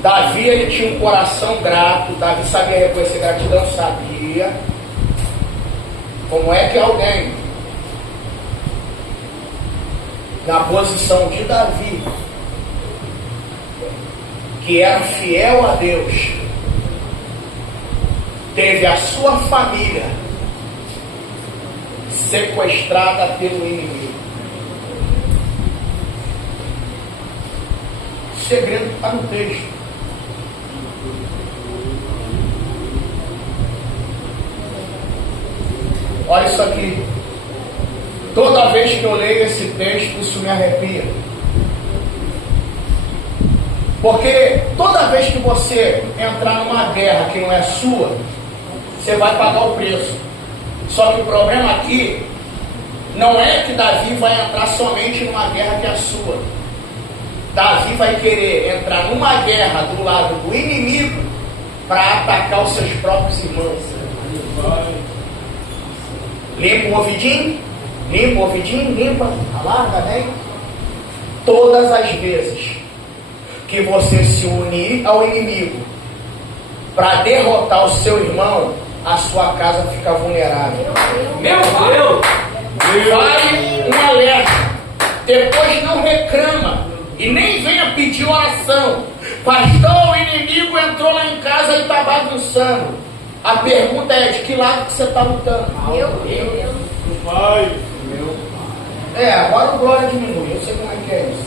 Davi, ele tinha um coração grato. Davi sabia reconhecer gratidão, sabia. Como é que alguém na posição de Davi, que era fiel a Deus, teve a sua família sequestrada pelo inimigo? O segredo está no texto. Olha isso aqui. Toda vez que eu leio esse texto, isso me arrepia. Porque toda vez que você entrar numa guerra que não é sua, você vai pagar o preço. Só que o problema aqui não é que Davi vai entrar somente numa guerra que é sua. Davi vai querer entrar numa guerra do lado do inimigo para atacar os seus próprios irmãos. Limpa o ouvidinho, limpa, alarga, né? Todas as vezes que você se unir ao inimigo para derrotar o seu irmão, a sua casa fica vulnerável. Meu Deus! Vai um alerta. Depois não reclama e nem venha pedir oração. Pastor, o inimigo entrou lá em casa e está bagunçando. A pergunta é: de que lado que você está lutando? Meu Deus. Pai. Agora o glória diminui. Eu sei como é que é isso.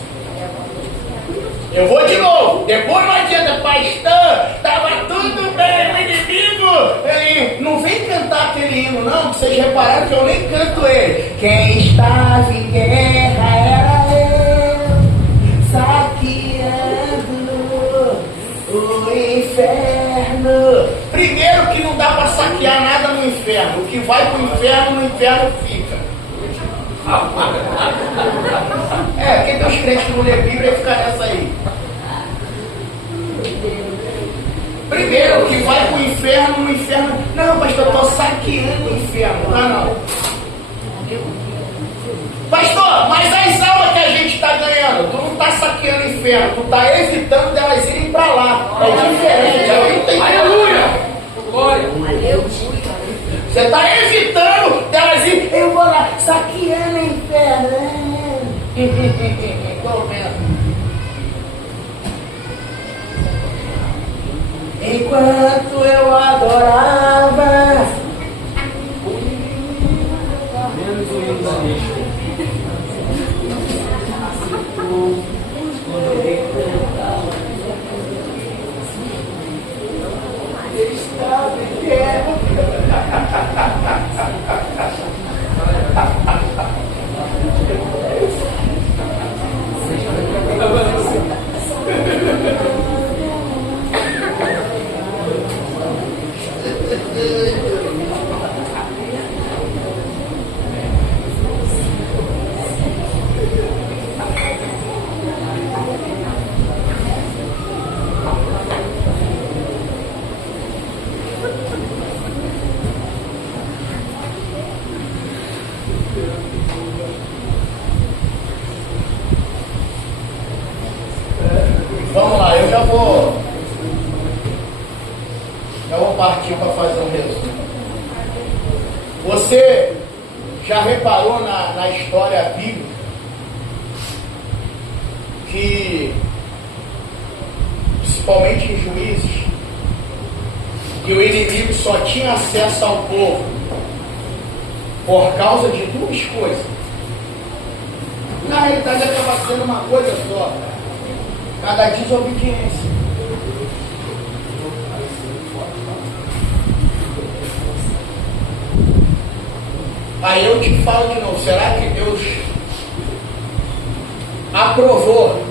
Eu vou de novo. Depois não adianta, pastor, estava tudo bem, o inimigo. Ele não vem cantar aquele hino, não, que vocês repararam que eu nem canto ele. Quem estava em guerra era eu, saqueando o inferno. Primeiro que não dá para saquear nada no inferno. O que vai para o inferno, no inferno fica. Quem tem os crentes que não lê Bíblia fica nessa aí. Primeiro que vai para o inferno, no inferno. Não, pastor, eu estou saqueando o inferno. Não. Pastor, mas as almas que a gente está ganhando, tu não está saqueando o inferno, tu está evitando delas irem para lá. É diferente. Aleluia! Glória! Você está evitando delas irem. Eu vou lá, saqueando o inferno. Estou vendo. Enquanto eu adorava, Menos o hino da lista. já vou partir para fazer um resumo. Você já reparou na história bíblica que, principalmente em Juízes, que o inimigo só tinha acesso ao povo por causa de duas coisas? Na realidade acaba sendo uma coisa só: cada desobediência. Aí eu te falo de novo, será que Deus aprovou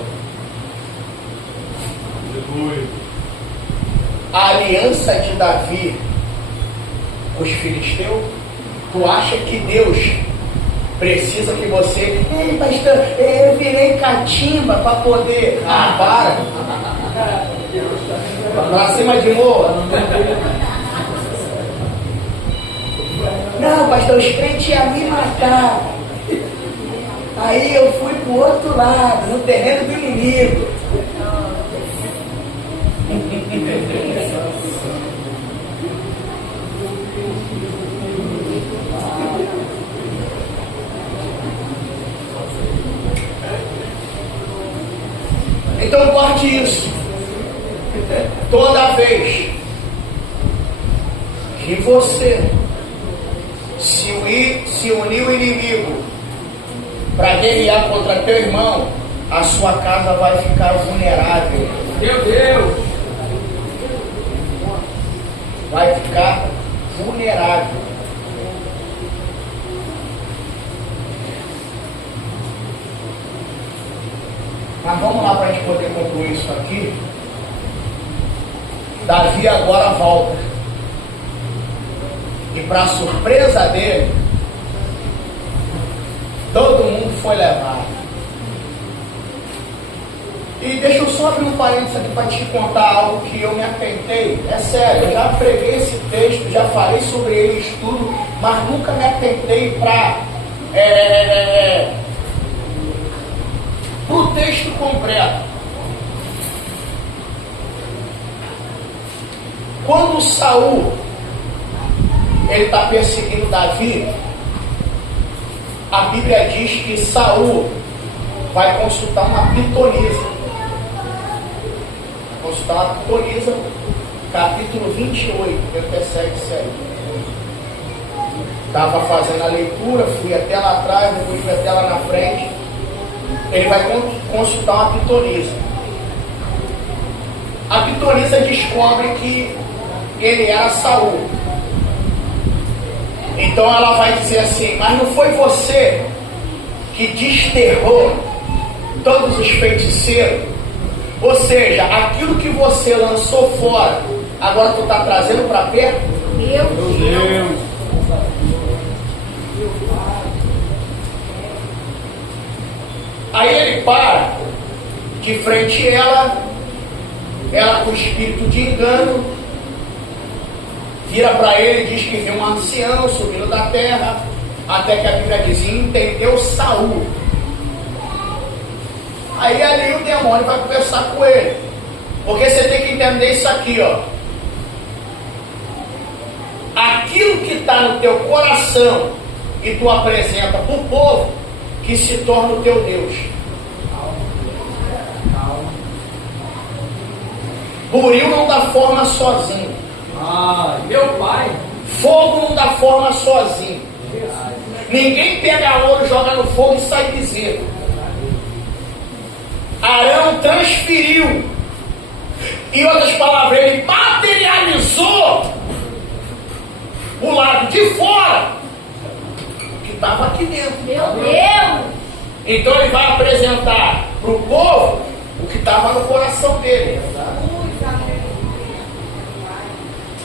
a aliança de Davi com os filisteus? Tu acha que Deus precisa que você... Ei, pastor, eu virei catimba para poder... para! Pra cima de novo. Não, pastor, os crentes iam me matar. Aí eu fui pro outro lado, no terreno do inimigo. Então corte isso. Toda vez que você se unir o inimigo para guerrear contra teu irmão, a sua casa vai ficar vulnerável. Meu Deus! Vai ficar vulnerável. Mas vamos lá para a gente poder concluir isso aqui. Davi agora volta. E para surpresa dele, todo mundo foi levado. E deixa eu só abrir um parênteses aqui para te contar algo que eu me atentei. É sério, eu já preguei esse texto, já falei sobre ele, estudo, mas nunca me atentei para o texto completo. Quando Saul ele está perseguindo Davi, a Bíblia diz que Saul vai consultar uma pitonisa. Consultar uma pitonisa, capítulo 28, que antecede isso aí. Estava fazendo a leitura, fui até lá atrás, depois fui até lá na frente. Ele vai consultar uma pitonisa. A pitonisa descobre que ele era Saul. Então ela vai dizer assim: mas não foi você que desterrou todos os feiticeiros? Ou seja, aquilo que você lançou fora, agora tu está trazendo para perto? Meu Deus! Aí ele para de frente a ela com espírito de engano, vira para ele e diz que viu um ancião subindo da terra, até que a Bíblia diz: entendeu Saul. Aí ali o demônio vai conversar com ele, porque você tem que entender isso aqui, ó. Aquilo que está no teu coração e tu apresenta para o povo, que se torna o teu Deus. Buril não dá forma sozinho. Meu pai! Fogo não dá forma sozinho. Ninguém pega ouro, joga no fogo e sai bezerro. Arão transferiu. Em outras palavras, ele materializou o lado de fora que estava aqui dentro. Meu Deus! Então ele vai apresentar para o povo o que estava no coração dele.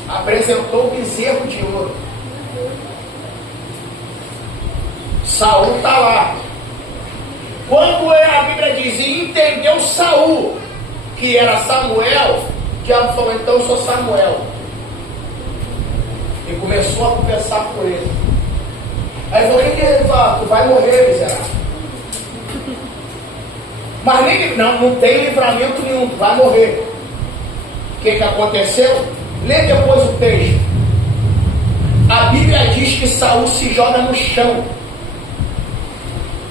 Apresentou o bezerro de ouro. Saul está lá. Quando a Bíblia diz entendeu Saul que era Samuel, o diabo falou: então eu sou Samuel. E começou a conversar com ele. Aí falou: o que ele fala? Tu vai morrer, miserável. Mas nem, não tem livramento nenhum, tu vai morrer. que aconteceu? Lê depois o texto. A Bíblia diz que Saul se joga no chão.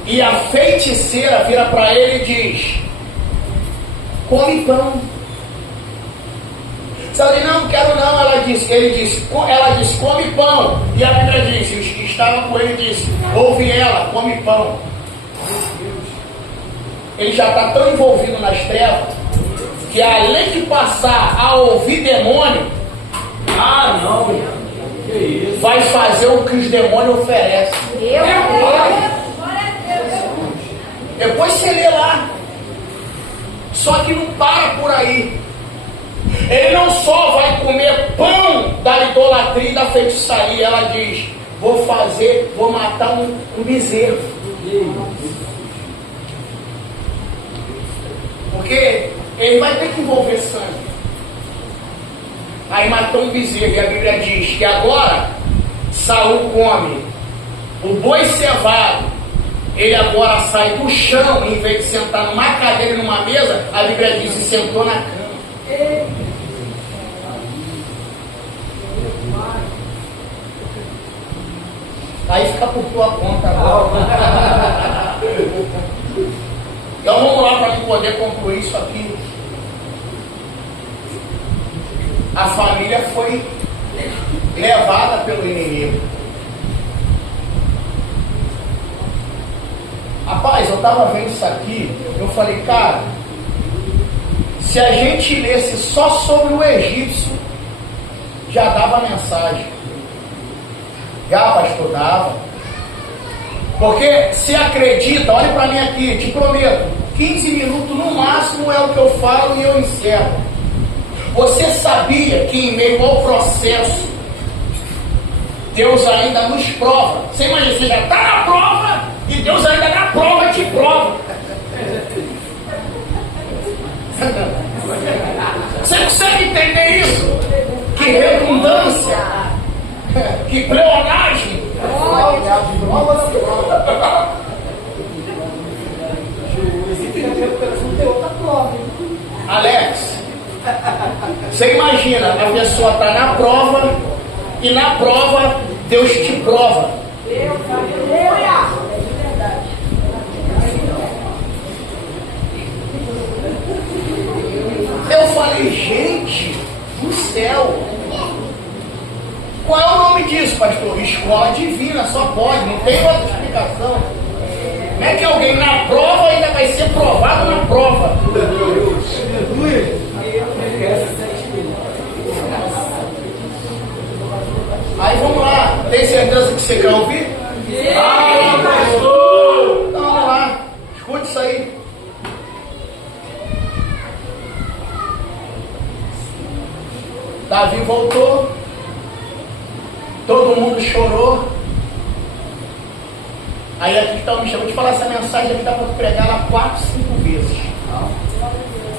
E a feiticeira vira para ele e diz: come pão. Saul diz: não quero não. Ela disse, come pão. E a Bíblia diz, os que estavam com ele disse: ouve ela, come pão. Ele já está tão envolvido nas trevas que além de passar a ouvir demônio, vai fazer o que os demônios oferecem. Depois você lê lá. Só que não para por aí. Ele não só vai comer pão da idolatria e da feitiçaria. Ela diz: vou matar um bezerro. Porque ele vai ter que envolver sangue. Aí matou um bezerro. E a Bíblia diz que agora Saul come o boi cevado. Ele agora sai do chão, em vez de sentar numa cadeira e numa mesa, a Bíblia diz que sentou na cama. Aí fica por tua conta agora. Então vamos lá para poder concluir isso aqui. A família foi levada pelo inimigo. Rapaz, eu estava vendo isso aqui, eu falei, cara, se a gente lesse só sobre o egípcio, já dava mensagem. Já, pastor, dava. Porque se acredita, olha para mim aqui, te prometo, 15 minutos no máximo é o que eu falo e eu encerro. Você sabia que em meio ao processo, Deus ainda nos prova? Você imagina, você já está na prova e Deus ainda na prova te prova. Você consegue entender isso? Que redundância, que pleonagem. Alex, você imagina, a pessoa está na prova e na prova Deus te prova. Eu falei, gente do céu, qual é o nome disso, pastor? Escola divina, só pode, não tem outra explicação. Como é que alguém na prova ainda vai ser provado na prova? Aí vamos lá, tem certeza que você quer ouvir? Pastor! Então vamos lá, escute isso aí. Davi voltou, todo mundo chorou. Aí aqui está me chamando de falar essa mensagem aqui, dá para pregar ela 4, 5 vezes.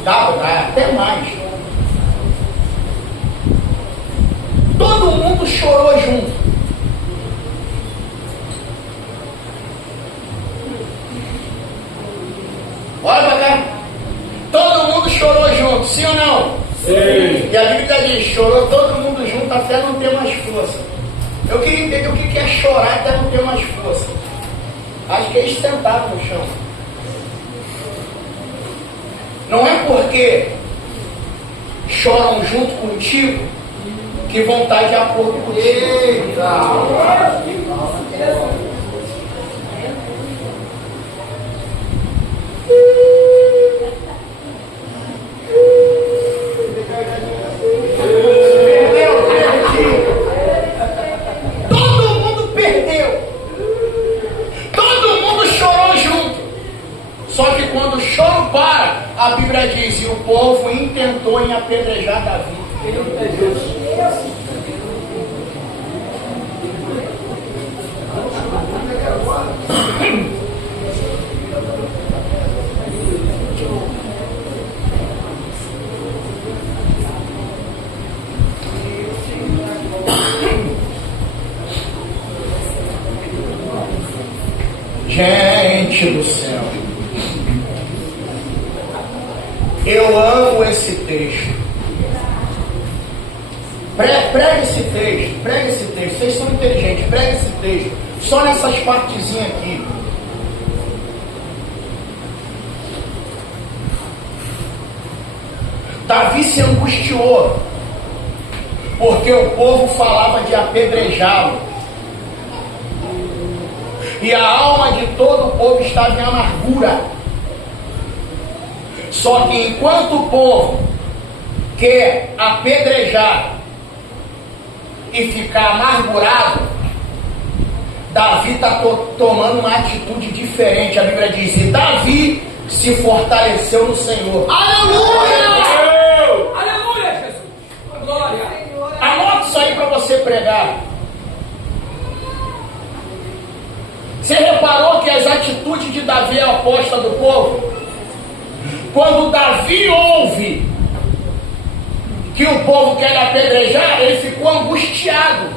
Dá até mais. Todo mundo chorou junto. Olha para cá. Todo mundo chorou junto, sim ou não? Sim. E a Bíblia diz, chorou todo mundo junto até não ter mais força. Eu queria entender o que é chorar até não ter mais força. Acho que é sentar no chão. Não é porque choram junto contigo que vão estar de acordo contigo. Todo mundo perdeu. Todo mundo chorou junto. Só que quando o choro para, a Bíblia diz, e o povo intentou em apedrejar Davi. Gente do céu, eu amo esse texto. Prega esse texto, vocês são inteligentes, prega esse texto, só nessas partezinhas aqui. Davi se angustiou, porque o povo falava de apedrejá-lo, e a alma de todo o povo estava em amargura. Só que enquanto o povo quer apedrejar e ficar amargurado, Davi está tomando uma atitude diferente. A Bíblia diz: e Davi se fortaleceu no Senhor. Aleluia! Aleluia, Jesus! Glória! Anota isso aí para você pregar. Você reparou que as atitudes de Davi é a oposta do povo? Quando Davi ouve que o povo quer apedrejar, ele ficou angustiado.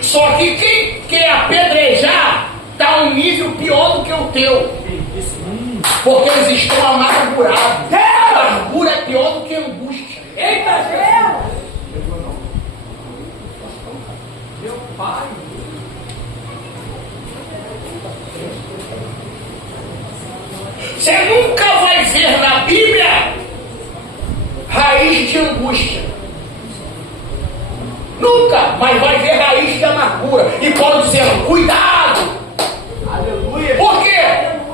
Só que quem quer apedrejar está um nível pior do que o teu, porque eles estão amargurados. Amargura é pior do que angústia. Eita, Jesus! Meu Pai! Você nunca vai ver na Bíblia raiz de angústia. Nunca, mas vai ver raiz de amargura. E Paulo dizendo: cuidado! Aleluia! Por quê?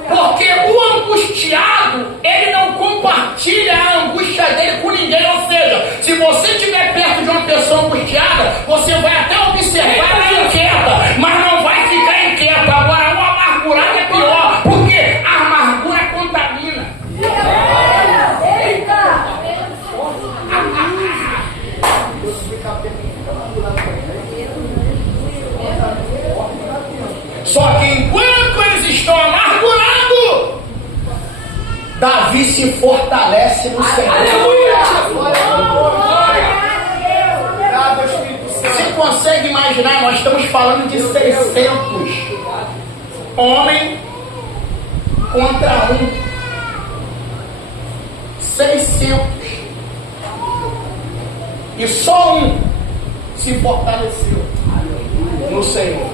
Porque o angustiado, ele não compartilha a angústia dele com ninguém. Ou seja, se você estiver perto de uma pessoa angustiada, você vai até observar e inquieta, mas não vai ficar inquieto. Agora, o amargurado é pior, porque a amargura contamina. Só que enquanto eles estão amargurados, Davi se fortalece no Senhor. Você consegue imaginar? Nós estamos falando de 600 homens contra 600. E só um se fortaleceu no Senhor.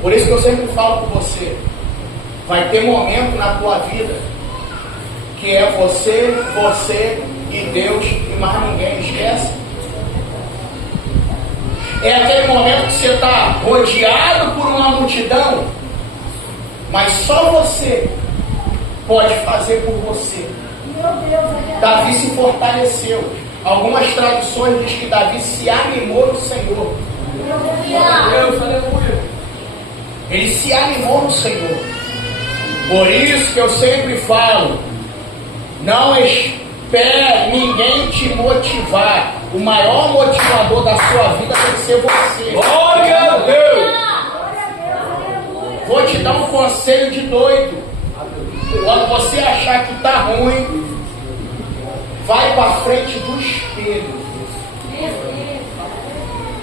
Por isso que eu sempre falo com você: vai ter momento na tua vida que é você e Deus e mais ninguém. Esquece. É aquele momento que você está rodeado por uma multidão, mas só você pode fazer por você. Davi se fortaleceu. Algumas traduções dizem que Davi se animou no Senhor. Deus, aleluia! Ele se animou no Senhor. Por isso que eu sempre falo: não espere ninguém te motivar. O maior motivador da sua vida tem que ser você. Glória a Deus! Vou te dar um conselho de doido. Quando você achar que está ruim, vai para frente do espelho.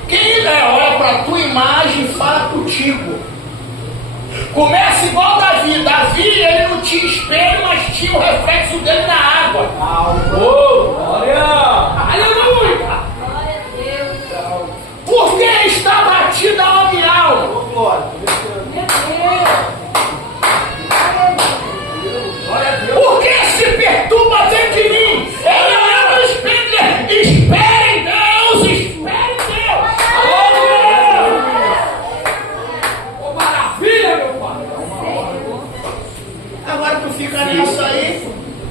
Quem olha para a tua imagem e fala contigo. Começa igual Davi. Davi, ele não tinha espelho, mas tinha o reflexo dele na água. Glória! Aleluia! Porque está batida a minha alma. Por que se perturba dentro de mim? Ele olha no espelho. Espere em Deus, espere em Deus. Oh, maravilha, meu Pai! Agora tu fica nessa aí,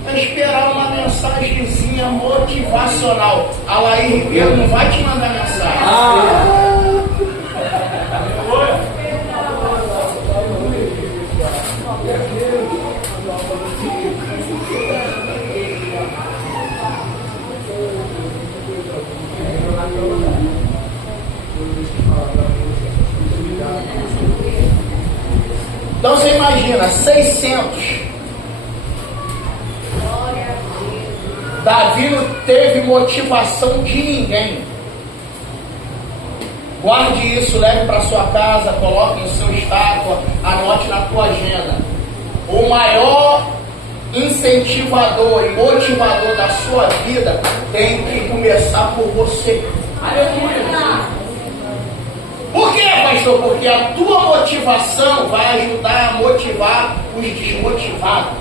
a esperar uma mensagenzinha motivacional. A Laí Ribeiro não vai te mandar mensagem. Então você imagina, 600. Davi não teve motivação de ninguém. Guarde isso, leve para sua casa, coloque no seu estátua, anote na tua agenda. O maior incentivador e motivador da sua vida tem que começar por você. Aleluia. Por quê, pastor? Porque a tua motivação vai ajudar a motivar os desmotivados.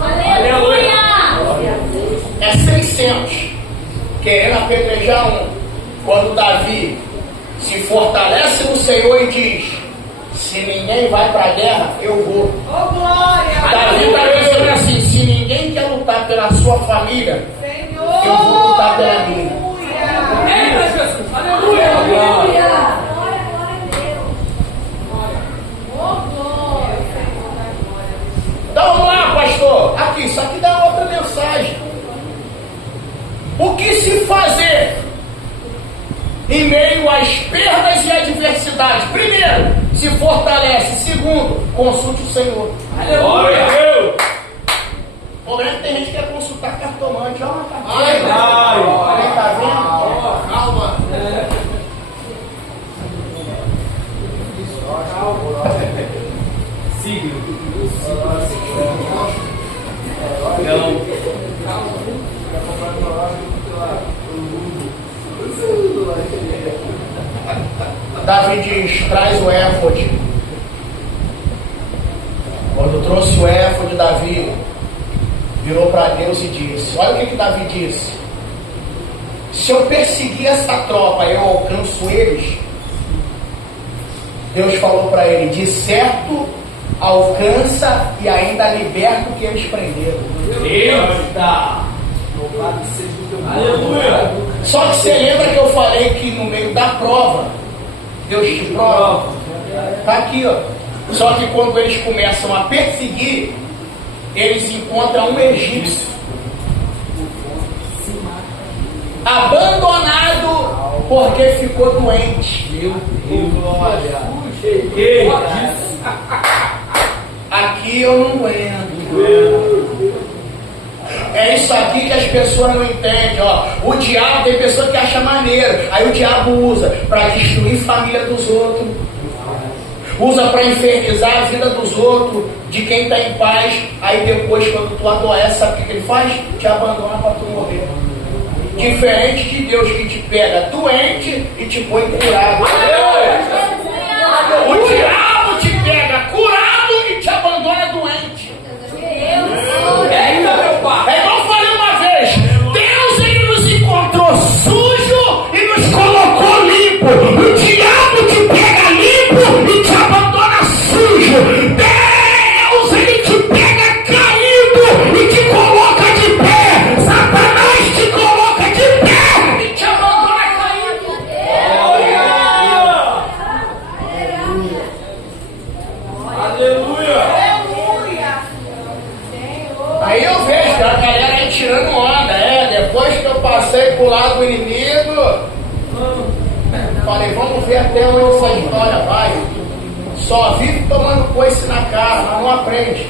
Aleluia. É 600 querendo apedrejar um. Quando Davi se fortalece no Senhor e diz: se ninguém vai para a guerra, eu vou. Oh, glória. Davi está dizendo assim: se ninguém quer lutar pela sua família, Senhor. eu vou lutar pela minha. Eita, Jesus. Aleluia. Glória a Deus. Oh, glória. Então vamos lá, pastor. Aqui, isso aqui dá outra mensagem. O que se fazer em meio às perdas e adversidades? Primeiro, se fortalece. Segundo, consulte o Senhor. Aleluia. O problema é que tem gente que quer consultar cartomante. Olha uma Ai, carteira. ai. Alguém tá vendo? Calma. Signo. Não. Davi diz: traz o éfode. Quando trouxe o éfode, Davi virou para Deus e disse: olha o que Davi disse: se eu perseguir essa tropa, eu alcanço eles. Deus falou para ele: de certo alcança e ainda liberta o que eles prenderam. Eita. Aleluia. Só que você lembra que eu falei que no meio da prova, Deus te prova? Está aqui, ó. Só que quando eles começam a perseguir, eles encontram um egípcio abandonado porque ficou doente. Meu Deus, glória. Aqui eu não aguento. É isso aqui que as pessoas não entendem, ó. O diabo, tem pessoa que acha maneiro, aí o diabo usa para destruir a família dos outros, usa para infernizar a vida dos outros, de quem está em paz. Aí depois, quando tu adoece, sabe o que ele faz? Te abandona para tu morrer. Diferente de Deus, que te pega doente e te põe curado. O diabo te pega curado e te abandona doente. Eita, meu pai. É igual eu falei uma vez: Deus, ele nos encontrou sujo e nos colocou limpo. O diabo te pega limpo e te abandona sujo. Deus, ele te pega caído e te coloca de pé. Satanás te coloca de pé e te abandona caído. Aleluia. Aí eu vejo que a galera aí tirando onda. Depois que eu passei pro lado do inimigo, falei: vamos ver até onde essa história vai. Só vive tomando coice na cara, mas não aprende.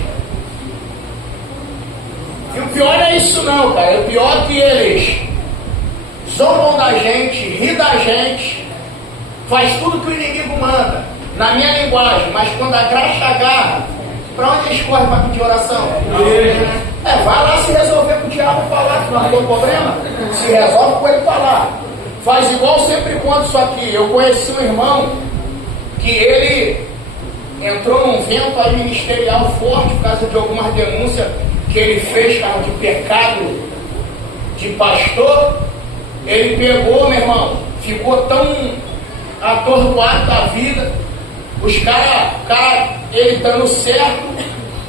E o pior não é isso não, cara. O pior é que eles zombam da gente, ri da gente, faz tudo que o inimigo manda, na minha linguagem, mas quando a graxa agarra, para onde eles correm para pedir oração? Vai lá se resolver com o diabo falar, que não tem problema. Se resolve com ele falar. Faz igual sempre conto isso aqui. Eu conheci um irmão que ele entrou num vento aí ministerial forte por causa de algumas denúncias que ele fez, cara, de pecado de pastor. Ele pegou, meu irmão, ficou tão atordoado da vida. Os caras, ele dando certo,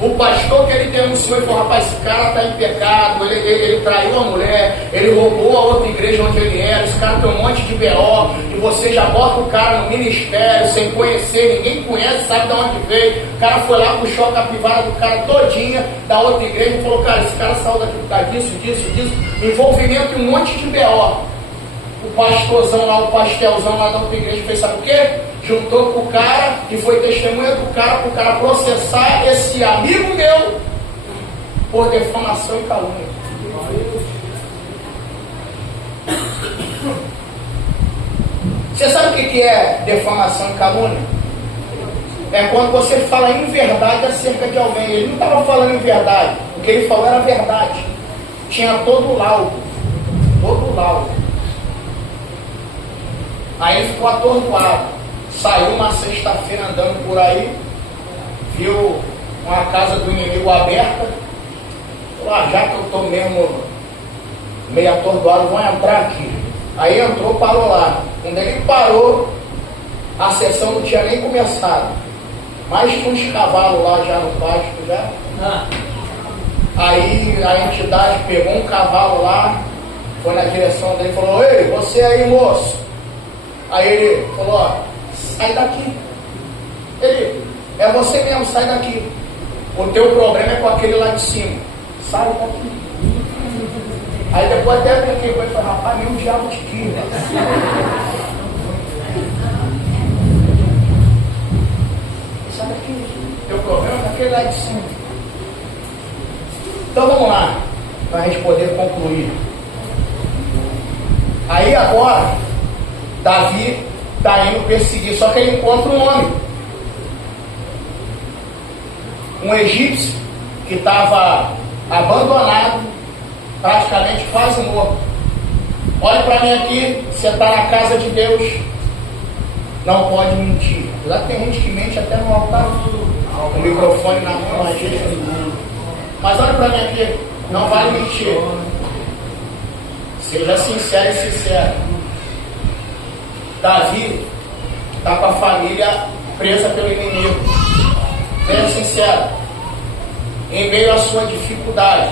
o pastor que ele denunciou e falou: rapaz, esse cara está em pecado, ele traiu a mulher, ele roubou a outra igreja onde ele era, esse cara tem um monte de B.O., e você já bota o cara no ministério sem conhecer, ninguém conhece, sabe de onde veio. O cara foi lá, puxou a capivara do cara todinha da outra igreja e falou: cara, esse cara saiu daqui por causa disso, envolvimento em um monte de B.O. O pastorzão lá, o pastelzão lá da outra igreja fez, sabe o quê? Juntou com o cara e foi testemunha do cara para o cara processar esse amigo meu por defamação e calúnia. Você sabe o que é defamação e calúnia? É quando você fala em verdade acerca de alguém. Ele não estava falando em verdade. O que ele falou era verdade. Tinha todo o laudo. Todo o laudo. Aí ele ficou atordoado. Saiu uma sexta-feira andando por aí, viu uma casa do inimigo aberta. Falou, já que eu estou mesmo meio atordoado, vou entrar aqui. Aí entrou, parou lá. Quando ele parou, a sessão não tinha nem começado. Mas tinha uns cavalos lá já no pasto já. Aí a entidade pegou um cavalo lá, foi na direção dele e falou, ei, você aí, moço. Aí ele falou, ó, sai daqui. Ele, é você mesmo, sai daqui. O teu problema é com aquele lá de cima. Sai daqui. Aí depois até brinquei com ele e falei, rapaz, nem o diabo te quis. Sai daqui. Teu problema é com aquele lá de cima. Então vamos lá, para a gente poder concluir. Aí agora, Davi está indo perseguir, só que ele encontra um homem, um egípcio que estava abandonado, praticamente quase morto. Olha para mim aqui, você está na casa de Deus, não pode mentir. Lá tem gente que mente até no altar, o microfone na mão, a gente. Mas olha para mim aqui, não vale mentir. Seja sincero e sincero. Davi está com a família presa pelo inimigo. Seja sincero. Em meio à sua dificuldade,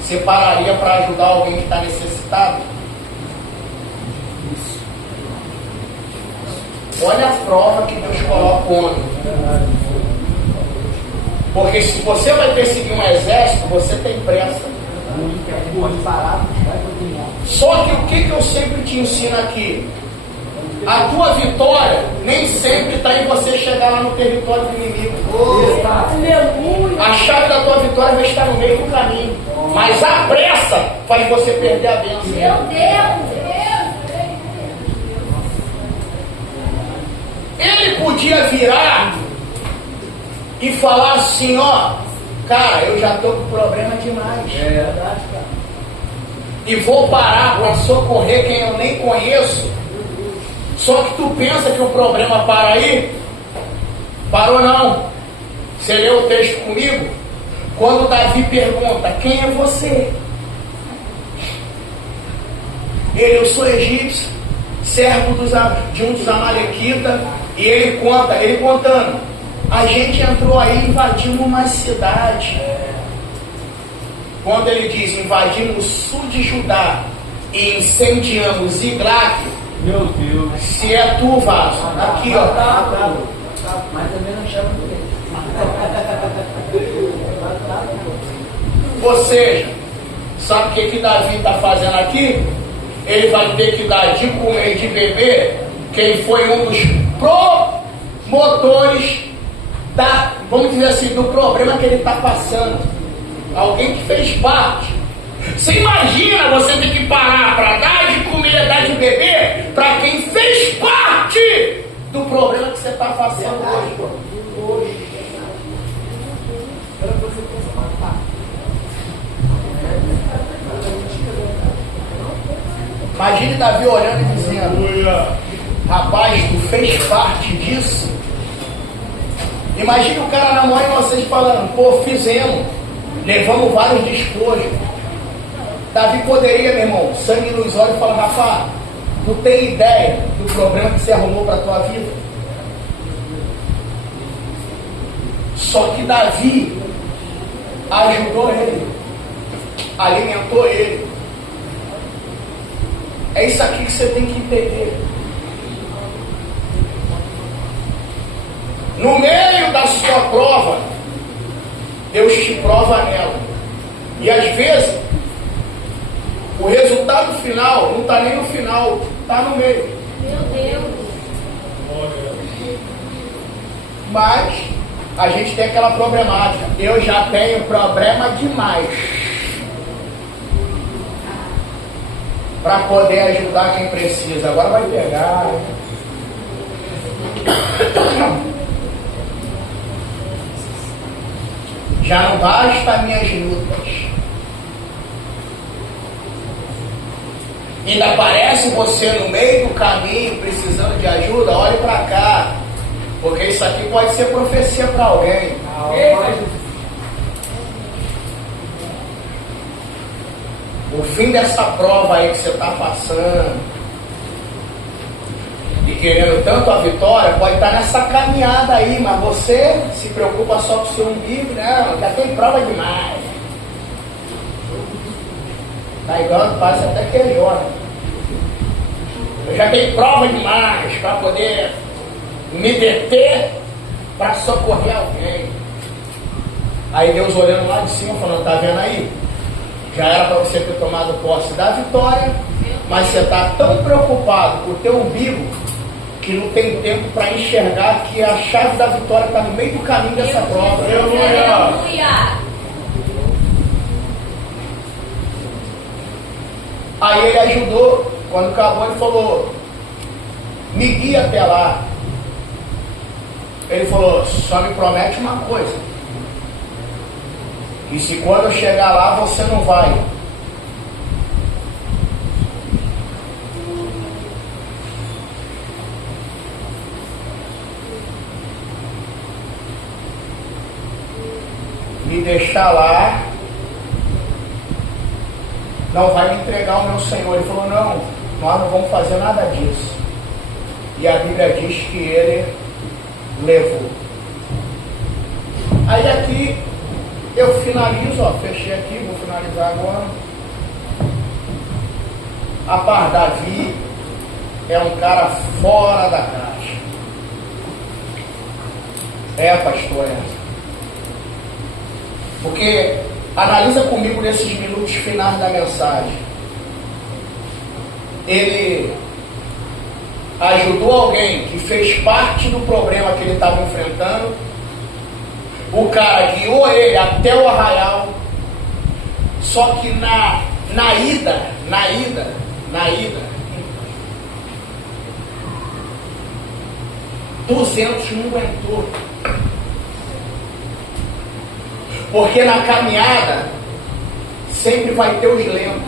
você pararia para ajudar alguém que está necessitado? Olha a prova que Deus coloca o homem. Porque se você vai perseguir um exército, você tem pressa. Só que o que eu sempre te ensino aqui? A tua vitória nem sempre está em você chegar lá no território do inimigo. A chave da tua vitória vai estar no meio do caminho. Mas a pressa faz você perder a bênção. Meu Deus! Ele podia virar e falar assim, ó, cara, eu já estou com problema demais. É verdade, cara. E vou parar para socorrer quem eu nem conheço. Só que tu pensa que o problema para aí? Parou não. Você leu o texto comigo? Quando Davi pergunta, quem é você? Ele, eu sou egípcio, servo de um dos amalequitas. E ele contando, a gente entrou aí e invadimos uma cidade. Quando ele diz, invadimos o sul de Judá e incendiamos Ziglag. Meu Deus. Se é tu, vaso, aqui ó. Mas também não chama ninguém. Ou seja, sabe o que Davi está fazendo aqui? Ele vai ter que dar de comer e de beber quem foi um dos promotores vamos dizer assim, do problema que ele está passando. Alguém que fez parte. Você imagina você ter que parar para dar de comer, dar de beber para quem fez parte do problema que você está passando hoje. Imagine Davi olhando e dizendo, rapaz, tu fez parte disso? Imagine o cara na mão inocente falando, pô, fizemos, levamos vários despojos. Davi poderia, meu irmão, sangue nos olhos e falar, rapaz, tu tem ideia do problema que você arrumou para a tua vida? Só que Davi ajudou ele, alimentou ele. É isso aqui que você tem que entender. No meio da sua prova, Deus te prova nela. E às vezes, o resultado final não está nem no final, está no meio. Meu Deus! Mas a gente tem aquela problemática. Eu já tenho problema demais para poder ajudar quem precisa. Agora vai pegar. Já não basta minhas lutas. Ainda aparece você no meio do caminho, precisando de ajuda, olhe para cá. Porque isso aqui pode ser profecia para alguém. O fim dessa prova aí que você está passando e querendo tanto a vitória, pode estar nessa caminhada aí, mas você se preocupa só com o seu umbigo, né? Já tem prova demais. Tá igual, parece até que ele ora. Eu já tenho prova demais para poder me deter para socorrer alguém. Aí Deus olhando lá de cima falando, tá vendo aí? Já era para você ter tomado posse da vitória, mas você está tão preocupado com o teu umbigo que não tem tempo para enxergar que a chave da vitória está no meio do caminho dessa prova. Aleluia! Aí ele ajudou, quando acabou ele falou, me guia até lá. Ele falou, só me promete uma coisa. E se quando eu chegar lá você não vai. Me deixar lá, não vai me entregar o meu Senhor. Ele falou, não, nós não vamos fazer nada disso. E a Bíblia diz que ele levou. Aí aqui eu finalizo, ó, fechei aqui, vou finalizar agora. Rapaz, Davi é um cara fora da caixa. É, pastor, é. Porque analisa comigo nesses minutos finais da mensagem. Ele ajudou alguém que fez parte do problema que ele estava enfrentando. O cara guiou ele até o arraial. Só que na ida, 200 não aguentou. Porque na caminhada sempre vai ter os lentos.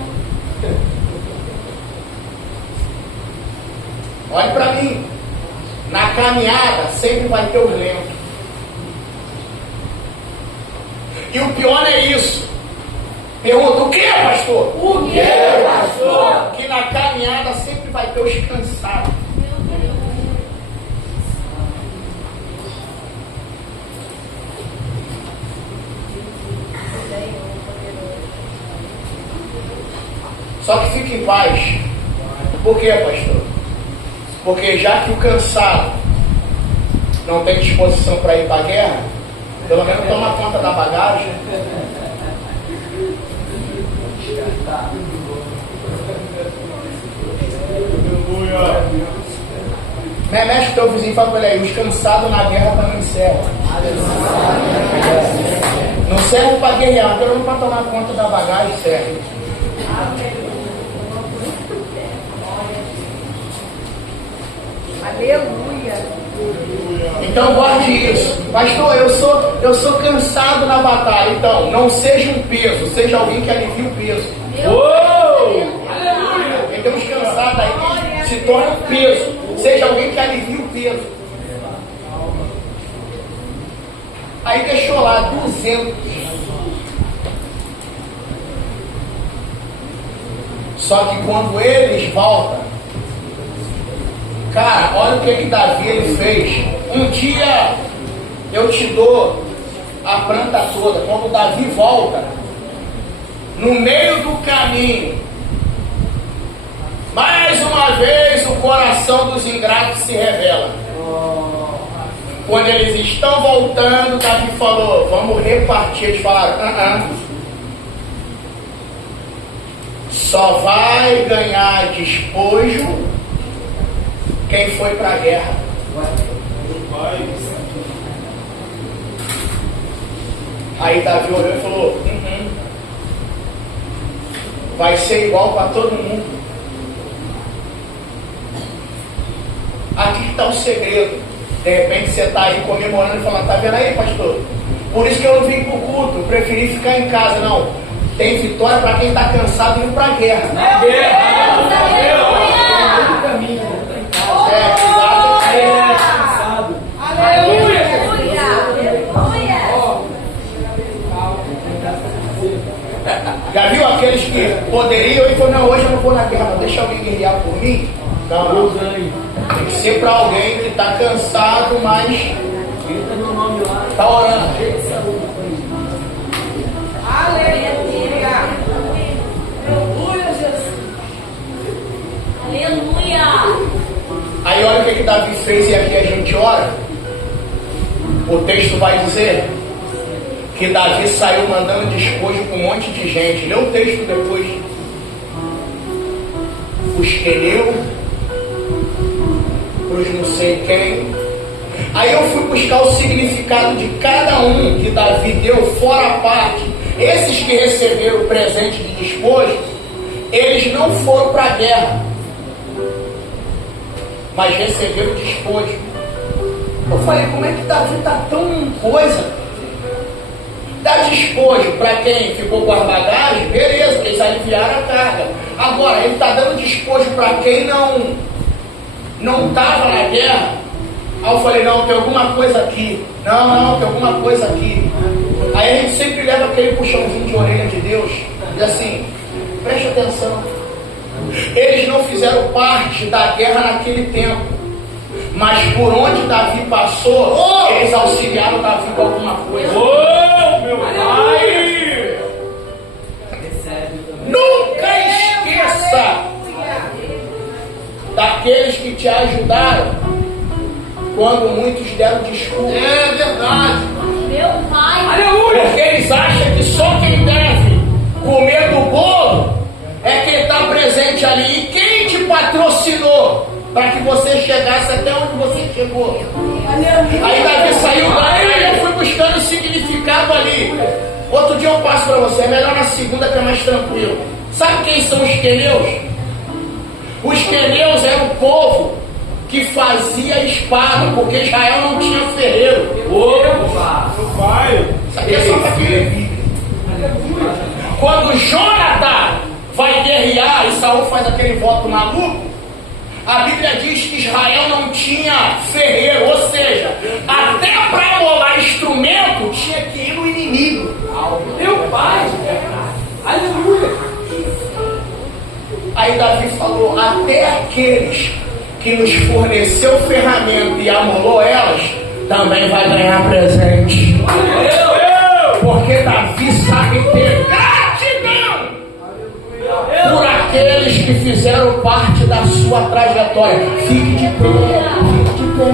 Olhe para mim. Na caminhada sempre vai ter os lentos. E o pior é isso. Pergunta, o que, pastor? O que, pastor? Que na caminhada sempre vai ter os cansados. Só que fique em paz. Por quê, pastor? Porque já que o cansado não tem disposição para ir para a guerra, pelo menos toma conta da bagagem. Mexe com teu vizinho e fala para ele aí, os cansados na guerra também servem. Não serve para guerrear, pelo menos para tomar conta da bagagem serve. Aleluia! Então guarde isso. Pastor, eu sou cansado na batalha. Então, não seja um peso, seja alguém que alivie o peso. Aleluia! Tem uns cansados aí que se torna um peso. Seja alguém que alivie o peso. Aí deixou lá 200. Só que quando eles voltam, cara, olha o que Davi ele fez. Um dia eu te dou a planta toda. Quando Davi volta, no meio do caminho, mais uma vez o coração dos ingratos se revela. Quando eles estão voltando, Davi falou, vamos repartir. Eles falaram, só vai ganhar despojo quem foi para a guerra. Aí Davi olhou e falou, vai ser igual para todo mundo. Aqui está o segredo. De repente você está aí comemorando e falando, tá vendo aí, pastor? Por isso que eu não vim pro culto, eu preferi ficar em casa. Não, tem vitória para quem está cansado e ir para a guerra. Já viu aqueles que poderiam e falaram, não, hoje eu não vou na guerra, não, deixa alguém guerrear por mim? Não, não. Tem que ser para alguém que está cansado, mas está orando. Aleluia. Aleluia, Jesus. Aleluia. Aí olha o que Davi fez e aqui a gente ora. O texto vai dizer que Davi saiu mandando despojo com um monte de gente. Lê o texto depois. Os queneu, os não sei quem. Aí eu fui buscar o significado de cada um que Davi deu, fora a parte. Esses que receberam o presente de despojo, eles não foram para a guerra, mas receberam despojo. Eu falei, como é que Davi está tão coisa? Dá despojo para quem ficou com as bagagens, beleza, eles aliviaram a carga. Agora, ele está dando despojo para quem não estava na guerra. Aí eu falei, não, tem alguma coisa aqui. Não, tem alguma coisa aqui. Aí a gente sempre leva aquele puxãozinho de orelha de Deus. E assim, preste atenção. Eles não fizeram parte da guerra naquele tempo. Mas por onde Davi passou, eles auxiliaram Davi com alguma coisa. Meu pai! Nunca esqueça daqueles que te ajudaram quando muitos deram desculpa. É verdade. Meu pai. Aleluia! Porque eles acham que só quem deve comer do bolo é quem está presente ali. E quem te patrocinou para que você chegasse até onde você chegou? Aí Davi saiu lá, aí eu fui buscando o significado ali. Outro dia eu passo para você, é melhor na segunda que é mais tranquilo. Sabe quem são os queneus? Os queneus eram o povo que fazia espada, porque Israel não tinha ferreiro. Opa! Meu pai! Isso aqui é só para quem lê Bíblia. Quando Jonathan vai guerrear e Saul faz aquele voto maluco, a Bíblia diz que Israel não tinha ferreiro, ou seja, até para molar instrumento tinha que ir no inimigo. Meu pai! Aleluia! Aí Davi falou, até aqueles que nos forneceu ferramenta e amolou elas, também vai ganhar presente. Porque Davi sabe ter gratidão por aqueles que fizeram parte da sua trajetória. Fique de pé, fique de pé.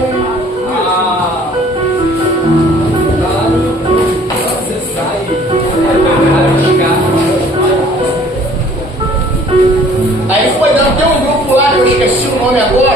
Aí foi dando, tem um grupo lá que eu esqueci o nome agora,